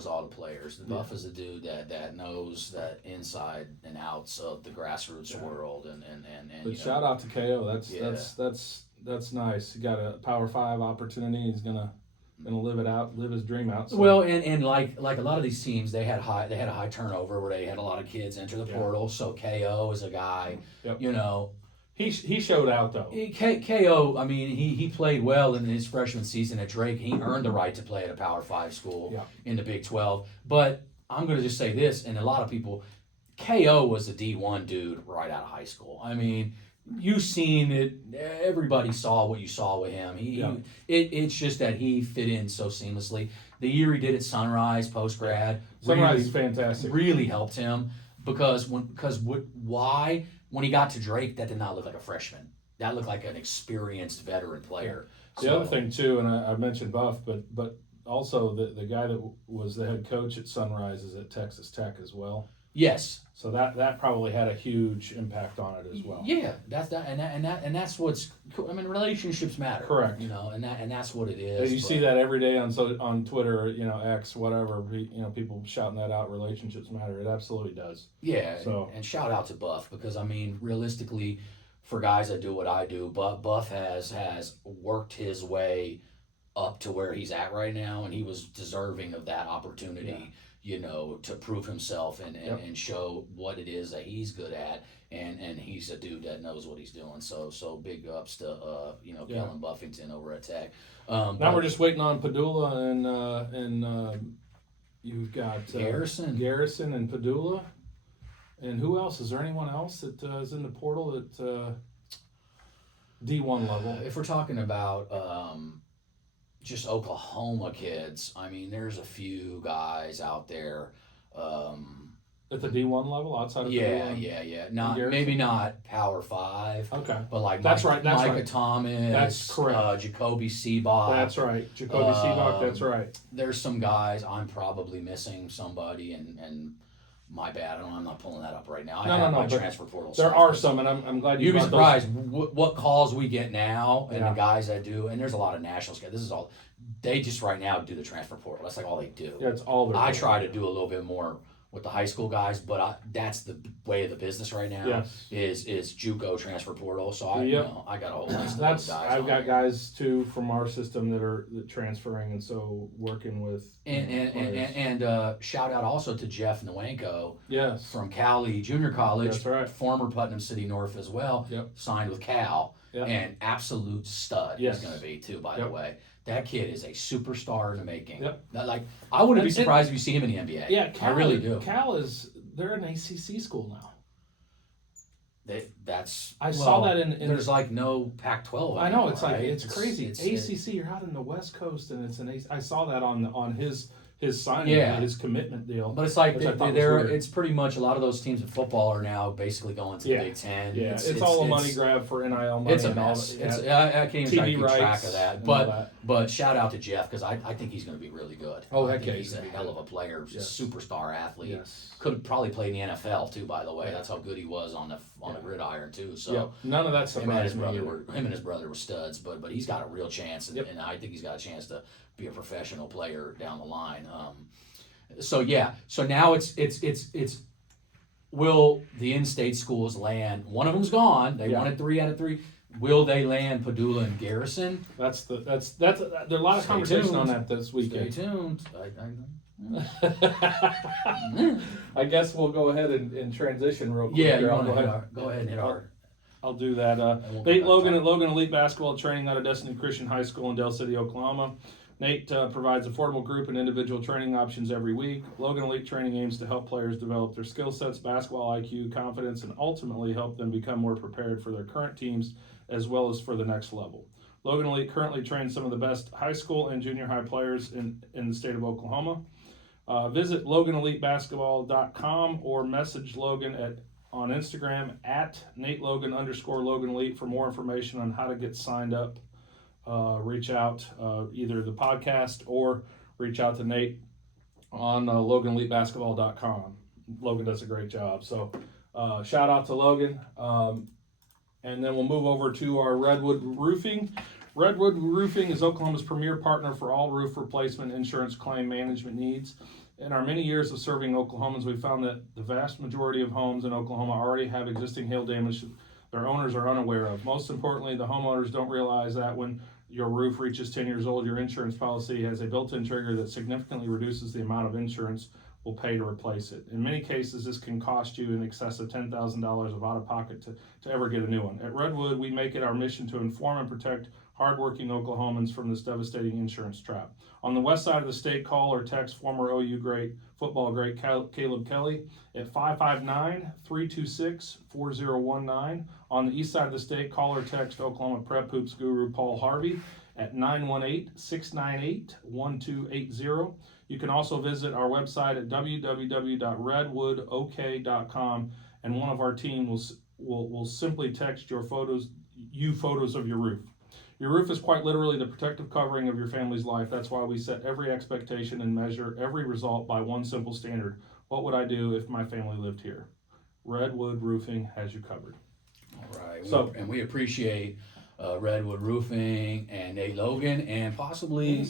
all the players. Buff is a dude that knows that inside and outs of the grassroots world, and But shout out to KO. That's nice. He got a Power 5 opportunity. He's gonna live his dream out. So. Well, and like a lot of these teams, they had a high turnover where they had a lot of kids enter the portal. So KO is a guy, He showed out though. KO, I mean, he played well in his freshman season at Drake. He earned the right to play at a Power 5 school in the Big 12. But I'm going to just say this, and a lot of people, KO was a D1 dude right out of high school. I mean, you've seen it. Everybody saw what you saw with him. It's just that he fit in so seamlessly. The year he did at Sunrise post grad, Sunrise is fantastic. Really helped him why? When he got to Drake, that did not look like a freshman. That looked like an experienced veteran player. The other thing too, and I mentioned Buff, but also the guy that was the head coach at Sunrise is at Texas Tech as well. Yes. So that probably had a huge impact on it as well. Yeah, and that's what's cool. I mean, relationships matter. Correct. And that's what it is. You see that every day on Twitter, X, whatever. People shouting that out. Relationships matter. It absolutely does. Yeah. So and shout out to Buff because I mean, realistically, for guys that do what I do, Buff has worked his way up to where he's at right now, and he was deserving of that opportunity. Yeah. To prove himself and show what it is that he's good at, and he's a dude that knows what he's doing. So big ups to Kellen Buffington over at Tech. Now we're just waiting on Padula and you've got Garrison and Padula, and who else? Is there anyone else that is in the portal at D1 level? If we're talking about just Oklahoma kids, I mean, there's a few guys out there. At the D1 level, outside of D1? Yeah. Maybe not Power 5. Okay. But like Micah Thomas. That's correct. Jacoby Seabach. That's right. Jacoby Seabach, that's right. There's some guys, I'm probably missing somebody, and my bad. I'm not pulling that up right now. I have my transfer portal. There are some, and I'm glad you'd be surprised what calls we get now, and the guys that do. And there's a lot of national scouts. This is all they just right now do the transfer portal. That's like all they do. Yeah, it's all. I try to do a little bit more with the high school guys, but that's the way of the business right now. Yes. Is JUCO transfer portal. So I got a whole list of those guys. I've got guys too from our system that are transferring, and so working with and shout out also to Jeff Nwanko. Yes. From Cali Junior College. That's right. Former Putnam City North as well. Yep. Signed with Cal. Yep. And absolute stud he's going to be too. By the way. That kid is a superstar in the making. Yep. I wouldn't be surprised if you see him in the NBA. Yeah, I really do. Cal they're an ACC school now. I saw that in there's like no Pac-12. I know it's crazy. It's ACC. You're out in the West Coast, and it's an ACC. I saw that on his his signing, his commitment deal. But it's like it's pretty much a lot of those teams in football are now basically going to the Big Ten. Yeah, it's all a money grab for NIL money. It's a mess. I can't even try to keep track of that. But shout out to Jeff, because I think he's going to be really good. Oh, I think he's a hell of a player, superstar athlete. Yes. Could probably play in the NFL too, by the way. That's how good he was on the gridiron too. So none of that surprised me. Him and his brother were studs, but he's got a real chance, and I think he's got a chance to be a professional player down the line. So now it's will the in-state schools land? One of them's gone. They wanted 3 out of 3. Will they land Padula and Garrison? There's a lot of conversation on that this weekend. Stay tuned. I guess we'll go ahead and transition real quick. Yeah, go ahead and hit our. I'll do that. Nate Logan at Logan Elite Basketball Training out of Destiny Christian High School in Del City, Oklahoma. Nate provides affordable group and individual training options every week. Logan Elite Training aims to help players develop their skill sets, basketball IQ, confidence, and ultimately help them become more prepared for their current teams as well as for the next level. Logan Elite currently trains some of the best high school and junior high players in the state of Oklahoma. Visit LoganEliteBasketball.com or message Logan on Instagram at @NateLogan_Logan Elite for more information on how to get signed up. Reach out either the podcast or reach out to Nate on LoganEliteBasketball.com. Logan does a great job. So shout out to Logan. And then we'll move over to our Redwood Roofing. Redwood Roofing is Oklahoma's premier partner for all roof replacement insurance claim management needs. In our many years of serving Oklahomans, we've found that the vast majority of homes in Oklahoma already have existing hail damage their owners are unaware of. Most importantly, the homeowners don't realize that when your roof reaches 10 years old, your insurance policy has a built-in trigger that significantly reduces the amount of insurance will pay to replace it. In many cases, this can cost you in excess of $10,000 of out-of-pocket to ever get a new one. At Redwood, we make it our mission to inform and protect hardworking Oklahomans from this devastating insurance trap. On the west side of the state, call or text former OU football great Caleb Kelly at 559-326-4019. On the east side of the state, call or text Oklahoma Prep Hoops guru Paul Harvey at 918-698-1280. You can also visit our website at www.redwoodok.com, and one of our team will simply text photos of your roof. Your roof is quite literally the protective covering of your family's life. That's why we set every expectation and measure every result by one simple standard. What would I do if my family lived here? Redwood Roofing has you covered. All right. We appreciate Redwood Roofing and Nate Logan, and possibly we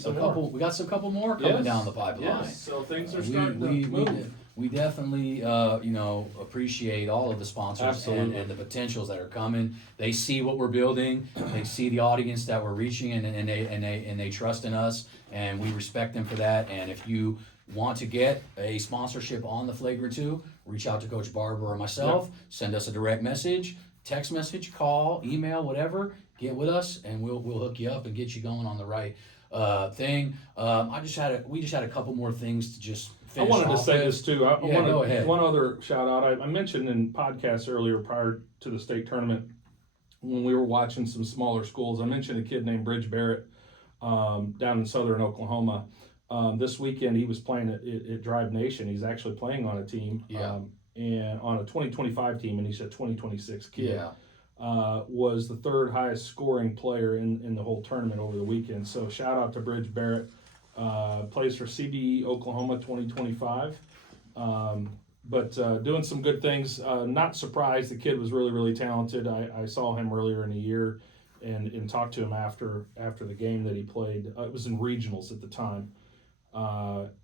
got some couple more coming down the pipeline. Yes, so things are starting to move. We definitely, appreciate all of the sponsors and the potentials that are coming. They see what we're building. They see the audience that we're reaching, and they trust in us, and we respect them for that. And if you want to get a sponsorship on the Flagrant 2, reach out to Coach Barber or myself. Send us a direct message, text message, call, email, whatever. Get with us, and we'll hook you up and get you going on the right thing. We just had a couple more things to just. I wanted to say this too. Go ahead. One other shout out. I mentioned in podcasts earlier prior to the state tournament when we were watching some smaller schools. I mentioned a kid named Bridge Barrett down in southern Oklahoma. This weekend he was playing at Drive Nation. He's actually playing on a team and on a 2025 team, and he's a 2026 kid. Was the third highest scoring player in the whole tournament over the weekend. So shout out to Bridge Barrett. Plays for CBE Oklahoma 2025, but doing some good things. Not surprised, the kid was really, really talented. I saw him earlier in the year and talked to him after the game that he played. It was in regionals at the time,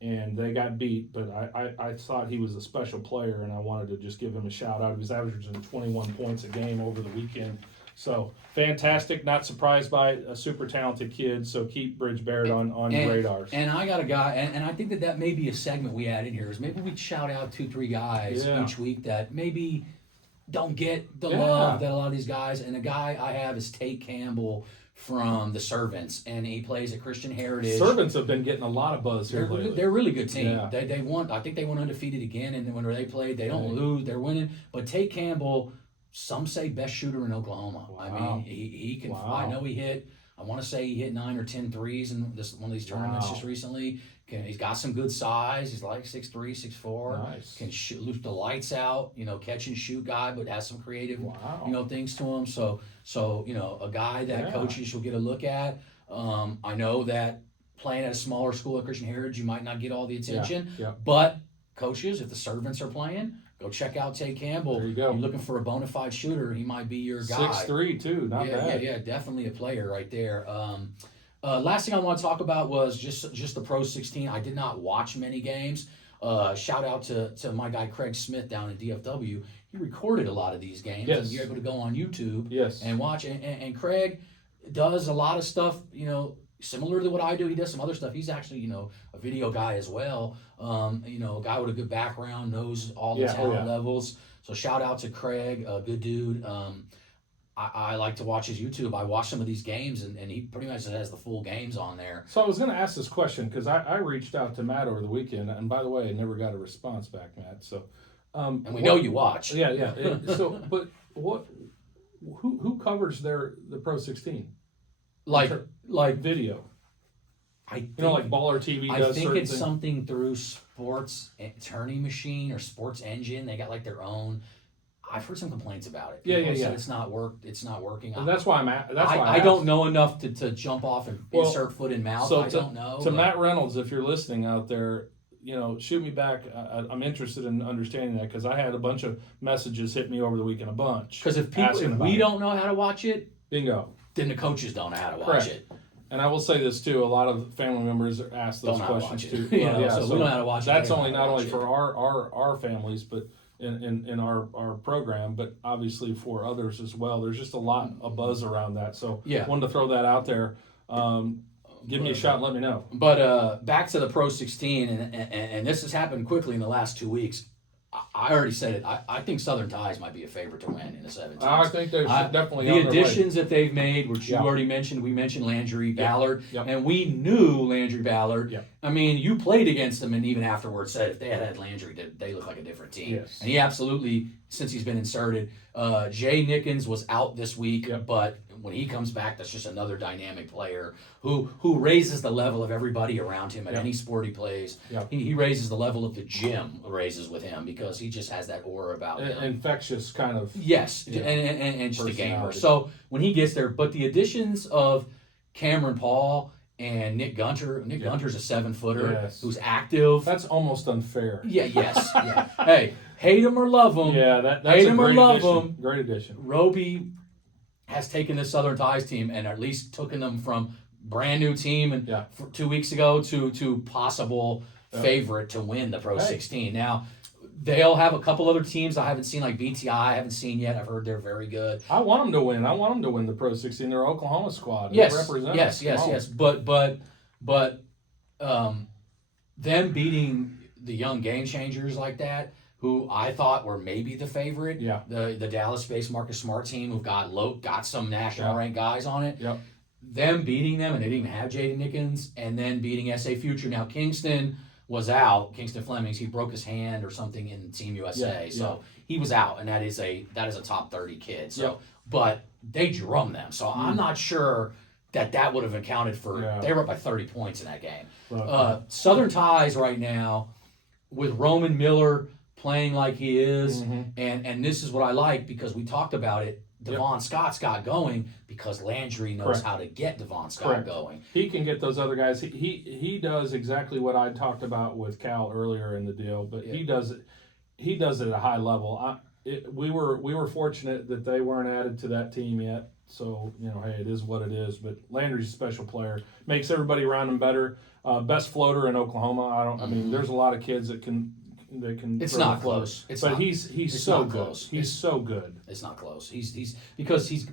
and they got beat, but I thought he was a special player, and I wanted to just give him a shout out. He was averaging 21 points a game over the weekend. So fantastic, not surprised by a super talented kid. So keep Bridge Barrett on your radars. And I got a guy, and I think that may be a segment we add in here, is maybe we shout out 2-3 guys each week that maybe don't get the love that a lot of these guys. And the guy I have is Tate Campbell from the Servants, and he plays at Christian Heritage. Servants have been getting a lot of buzz here lately. They're a really good team. Yeah. They won. I think they went undefeated again, and when they played, they don't lose. They're winning. But Tate Campbell, some say best shooter in Oklahoma. Wow. I mean, he can. Wow. I know he hit. I want to say he hit 9 or 10 threes in one of these tournaments just recently. He's got some good size. He's like 6'3", 6'4". Nice. Can shoot the lights out. Catch and shoot guy, but has some creative, things to him. So a guy that coaches will get a look at. I know that playing at a smaller school at Christian Heritage, you might not get all the attention. But coaches, if the servants are playing, go check out Tay Campbell. There you go. You're looking for a bona fide shooter, he might be your guy. 6'3" too, not bad. Yeah, definitely a player right there. Last thing I want to talk about was just the Pro 16. I did not watch many games. Shout out to my guy Craig Smith down in DFW. He recorded a lot of these games, and you're able to go on YouTube and watch. And Craig does a lot of stuff, similar to what I do. He does some other stuff. He's actually, a video guy as well. A guy with a good background, knows all the talent levels. So shout out to Craig, a good dude. I like to watch his YouTube. I watch some of these games, and he pretty much has the full games on there. So I was going to ask this question because I reached out to Matt over the weekend, and by the way, I never got a response back, Matt. So, and we know you watch. Yeah. But who covers the Pro 16? Like video. I think, like Baller TV does. I think it's something through Sports Turning Machine or Sports Engine. They got like their own. I've heard some complaints about it. People said it's not working. And that's why I'm at. I don't know enough to jump off and insert foot in mouth. So I don't know. To Matt Reynolds, if you're listening out there, shoot me back. I'm interested in understanding that because I had a bunch of messages hit me over the weekend, a bunch. Because if we don't know how to watch it, bingo. Then the coaches don't know how to watch it. And I will say this too: a lot of family members ask those questions too. So we don't know how to watch it. That's only not only for our families, but in our program, but obviously for others as well. There's just a lot of buzz around that. So wanted to throw that out there. Give me a shot and let me know. But back to the Pro 16, and this has happened quickly in the last 2 weeks. I already said it. I think Southern Ties might be a favorite to win in the 17. I think they're definitely the additions that they've made, which you already mentioned. We mentioned Landry Ballard, and we knew Landry Ballard. I mean, you played against them, and even afterwards said if they had Landry, they look like a different team. And he absolutely, since he's been inserted, Jay Nickens was out this week, but when he comes back, that's just another dynamic player who raises the level of everybody around him at any sport he plays. He raises the level of the gym, raises with him because he just has that aura about him. Infectious kind of. Yes, and just a gamer. So when he gets there, but the additions of Cameron Paul and Nick Gunter. Nick Gunter's a 7-footer who's active. That's almost unfair. Hey, hate him or love him. That's hate a him great or love addition. him. Great addition. Roby has taken the Southern Ties team and at least taken them from brand new team and 2 weeks ago to possible favorite to win the Pro 16. Now, they'll have a couple other teams I haven't seen, like BTI. I haven't seen yet. I've heard they're very good. I want them to win. I want them to win the Pro 16. They're Oklahoma squad. Yes, yes. But them beating the young game changers like that, who I thought were maybe the favorite. The Dallas-based Marcus Smart team, who got some national ranked guys on it. Them beating them, and they didn't even have Jaden Nickens, and then beating SA Future. Now Kingston was out. Kingston Flemings, he broke his hand or something in Team USA, so he was out, and that is a top 30 kid. So, but they drummed them, so I'm not sure that would have accounted for. They were up by 30 points in that game. Southern Ties right now with Roman Miller playing like he is, and this is what I like because we talked about it. Devon Scott's got going because Landry knows how to get Devon Scott going. He can get those other guys. He does exactly what I talked about with Cal earlier in the deal, but he does it at a high level. We were fortunate that they weren't added to that team yet. So, hey, it is what it is. But Landry's a special player. Makes everybody around him better. Best floater in Oklahoma. I mean, there's a lot of kids that can. It's not close. He's so good. He's so good. It's not close. He's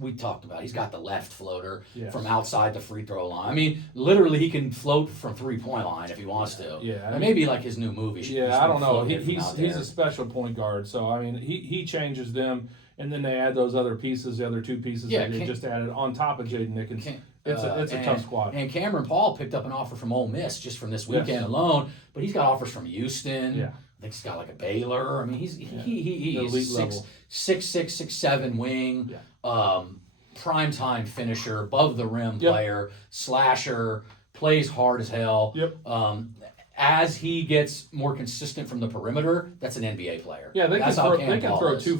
we talked about. He's got the left floater from outside the free throw line. I mean, literally, he can float from 3-point line if he wants to. And maybe like his new move. I don't know. He's a special point guard. So I mean, he changes them, and then they add those other pieces, the other two pieces that they just added on top of Jaden Nickens. It's a tough squad. And Cameron Paul picked up an offer from Ole Miss just from this weekend alone, but he's got offers from Houston. I think he's got like a Baylor. I mean, he's 6'6", 6'7" wing, primetime finisher, above the rim player, slasher, plays hard as hell. as he gets more consistent from the perimeter, that's an NBA player. Yeah, they that's can throw is.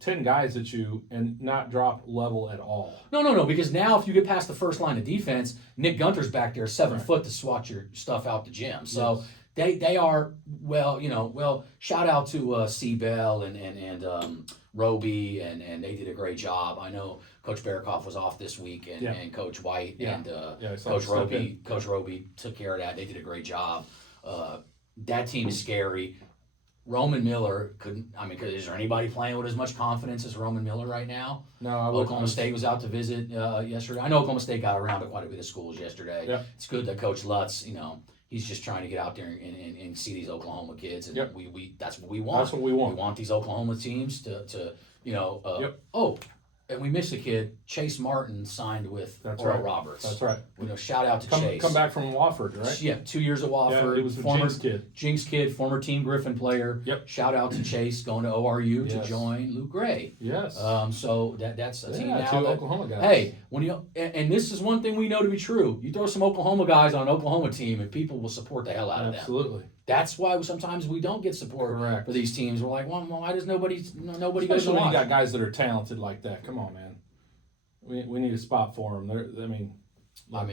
10 guys at you and not drop level at all. No, because now if you get past the first line of defense, Nick Gunter's back there 7 foot to swat your stuff out the gym. So they are, shout out to C-Bell and Roby, and they did a great job. I know Coach Barakoff was off this week, and Coach White and Coach Roby took care of that. They did a great job. That team is scary. Roman Miller because is there anybody playing with as much confidence as Roman Miller right now? No, Oklahoma State was out to visit yesterday. I know Oklahoma State got around to quite a bit of schools yesterday. Yep. It's good that Coach Lutz, he's just trying to get out there and see these Oklahoma kids, and we that's what we want. That's what we want. We want these Oklahoma teams to and we missed a kid. Chase Martin signed with Oral Roberts. That's right. Shout out to Chase. Come back from Wofford, right? Yeah, 2 years at Wofford. Yeah, he was a Jinx kid, former Team Griffin player. Yep. Shout out to Chase going to ORU to join Luke Gray. Yes. So that's a team now. 2 Oklahoma guys. Hey, and this is one thing we know to be true. You throw some Oklahoma guys on an Oklahoma team, and people will support the hell out of them. Absolutely. That's why sometimes we don't get support for these teams. We're like, well, why does nobody Especially goes to when watch? You got guys that are talented like that. Come on, man. We need a spot for them.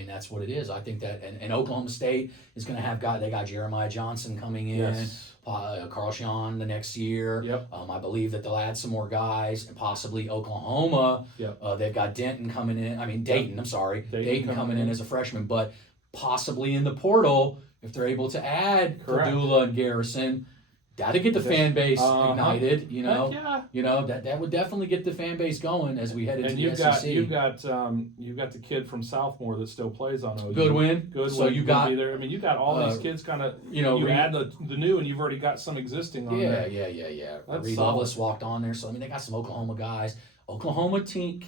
That's what it is. I think that, and Oklahoma State is going to have they got Jeremiah Johnson coming in, Carl Sean the next year. Yep. I believe that they'll add some more guys, and possibly Oklahoma. Yep. They've got Dayton coming in. Dayton. I'm sorry, Dayton coming in as a freshman, but possibly in the portal if they're able to add Padula and Garrison. That'll get the fan base ignited, that would definitely get the fan base going as we head into the SEC. You've got the kid from Southmore that still plays on OU. Goodwin. So you got be there. You got all these kids kind of. You add the new, and you've already got some existing on there. Yeah. Reed Loveless walked on there, so they got some Oklahoma guys. Oklahoma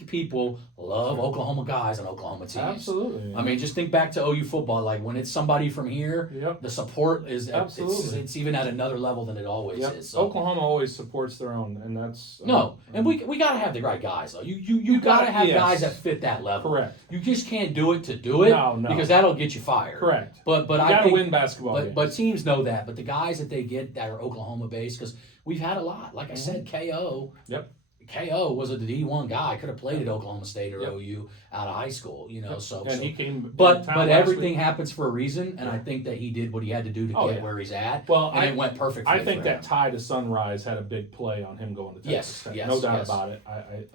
people love Oklahoma guys on Oklahoma teams. Absolutely. Just think back to OU football. Like when it's somebody from here, the support is it's even at another level than it always is. So. Oklahoma always supports their own, and that's and we gotta have the right guys though. You gotta have guys that fit that level. Correct. You just can't do it to do it because that'll get you fired. Correct. But you gotta win basketball games. But teams know that. But the guys that they get that are Oklahoma based, because we've had a lot. Like I said, KO. Yep. KO was a D1 guy. Could have played at Oklahoma State or OU out of high school, he came. But everything happens for a reason, and I think that he did what he had to do to get where he's at. Well, and it went perfect. I think that tie to Sunrise had a big play on him going to Texas Tech. No doubt about it.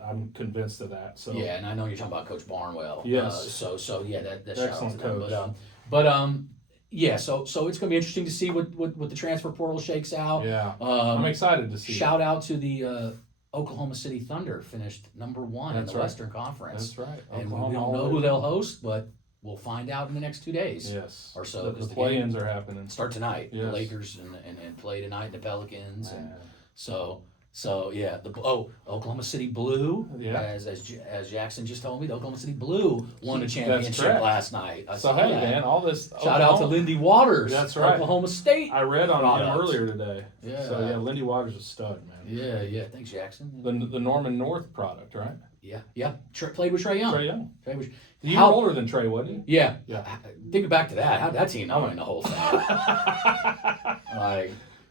I'm convinced of that. So and I know you're talking about Coach Barnwell. Yes. That's excellent coach. So it's going to be interesting to see what the transfer portal shakes out. Yeah. I'm excited to see. Shout out to the. Oklahoma City Thunder finished number 1 in the Western Conference. That's right. And we don't know who they'll host, but we'll find out in the next 2 days. Yes. Or so. The play-ins are happening. Start tonight. Yes. The Lakers and play tonight, the Pelicans. And Oklahoma City Blue. Yeah. As Jackson just told me, the Oklahoma City Blue won the championship last night. Man, all this. Shout out to Lindy Waters. That's right. Oklahoma State. I read on him earlier today. Yeah. So Lindy Waters is a stud, man. Yeah. Thanks, Jackson. The Norman North product, right? Yeah. Played with Trae Young. He was older than Trae, wasn't he? Yeah. Think back to that. How that team not win the whole thing?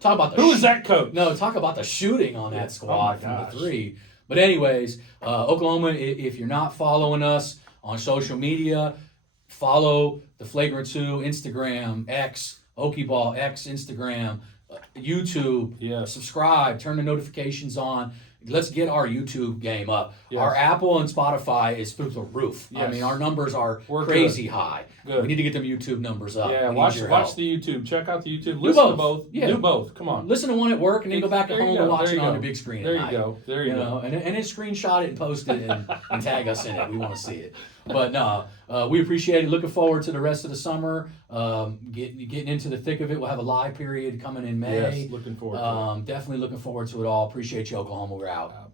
Talk about who is that coach? No, talk about the shooting on that squad from the 3. But anyways, Oklahoma, if you're not following us on social media, follow the Flagrant 2 Instagram, X, Okieball, X, Instagram, YouTube. Yes. Subscribe, turn the notifications on. Let's get our YouTube game up. Yes. Our Apple and Spotify is through the roof. Yes. Our numbers are crazy high. Good. We need to get them YouTube numbers up. Yeah, watch the YouTube. Check out the YouTube. Listen to both. Yeah. Do both. Come on. Listen to one at work and then go back at home and watch it on the big screen There at night. you go. There you go. And then screenshot it and post it and tag us in it. We want to see it. But no, we appreciate it. Looking forward to the rest of the summer. Getting into the thick of it. We'll have a live period coming in May. Yes, looking forward to it. Definitely looking forward to it all. Appreciate you, Oklahoma. We're out.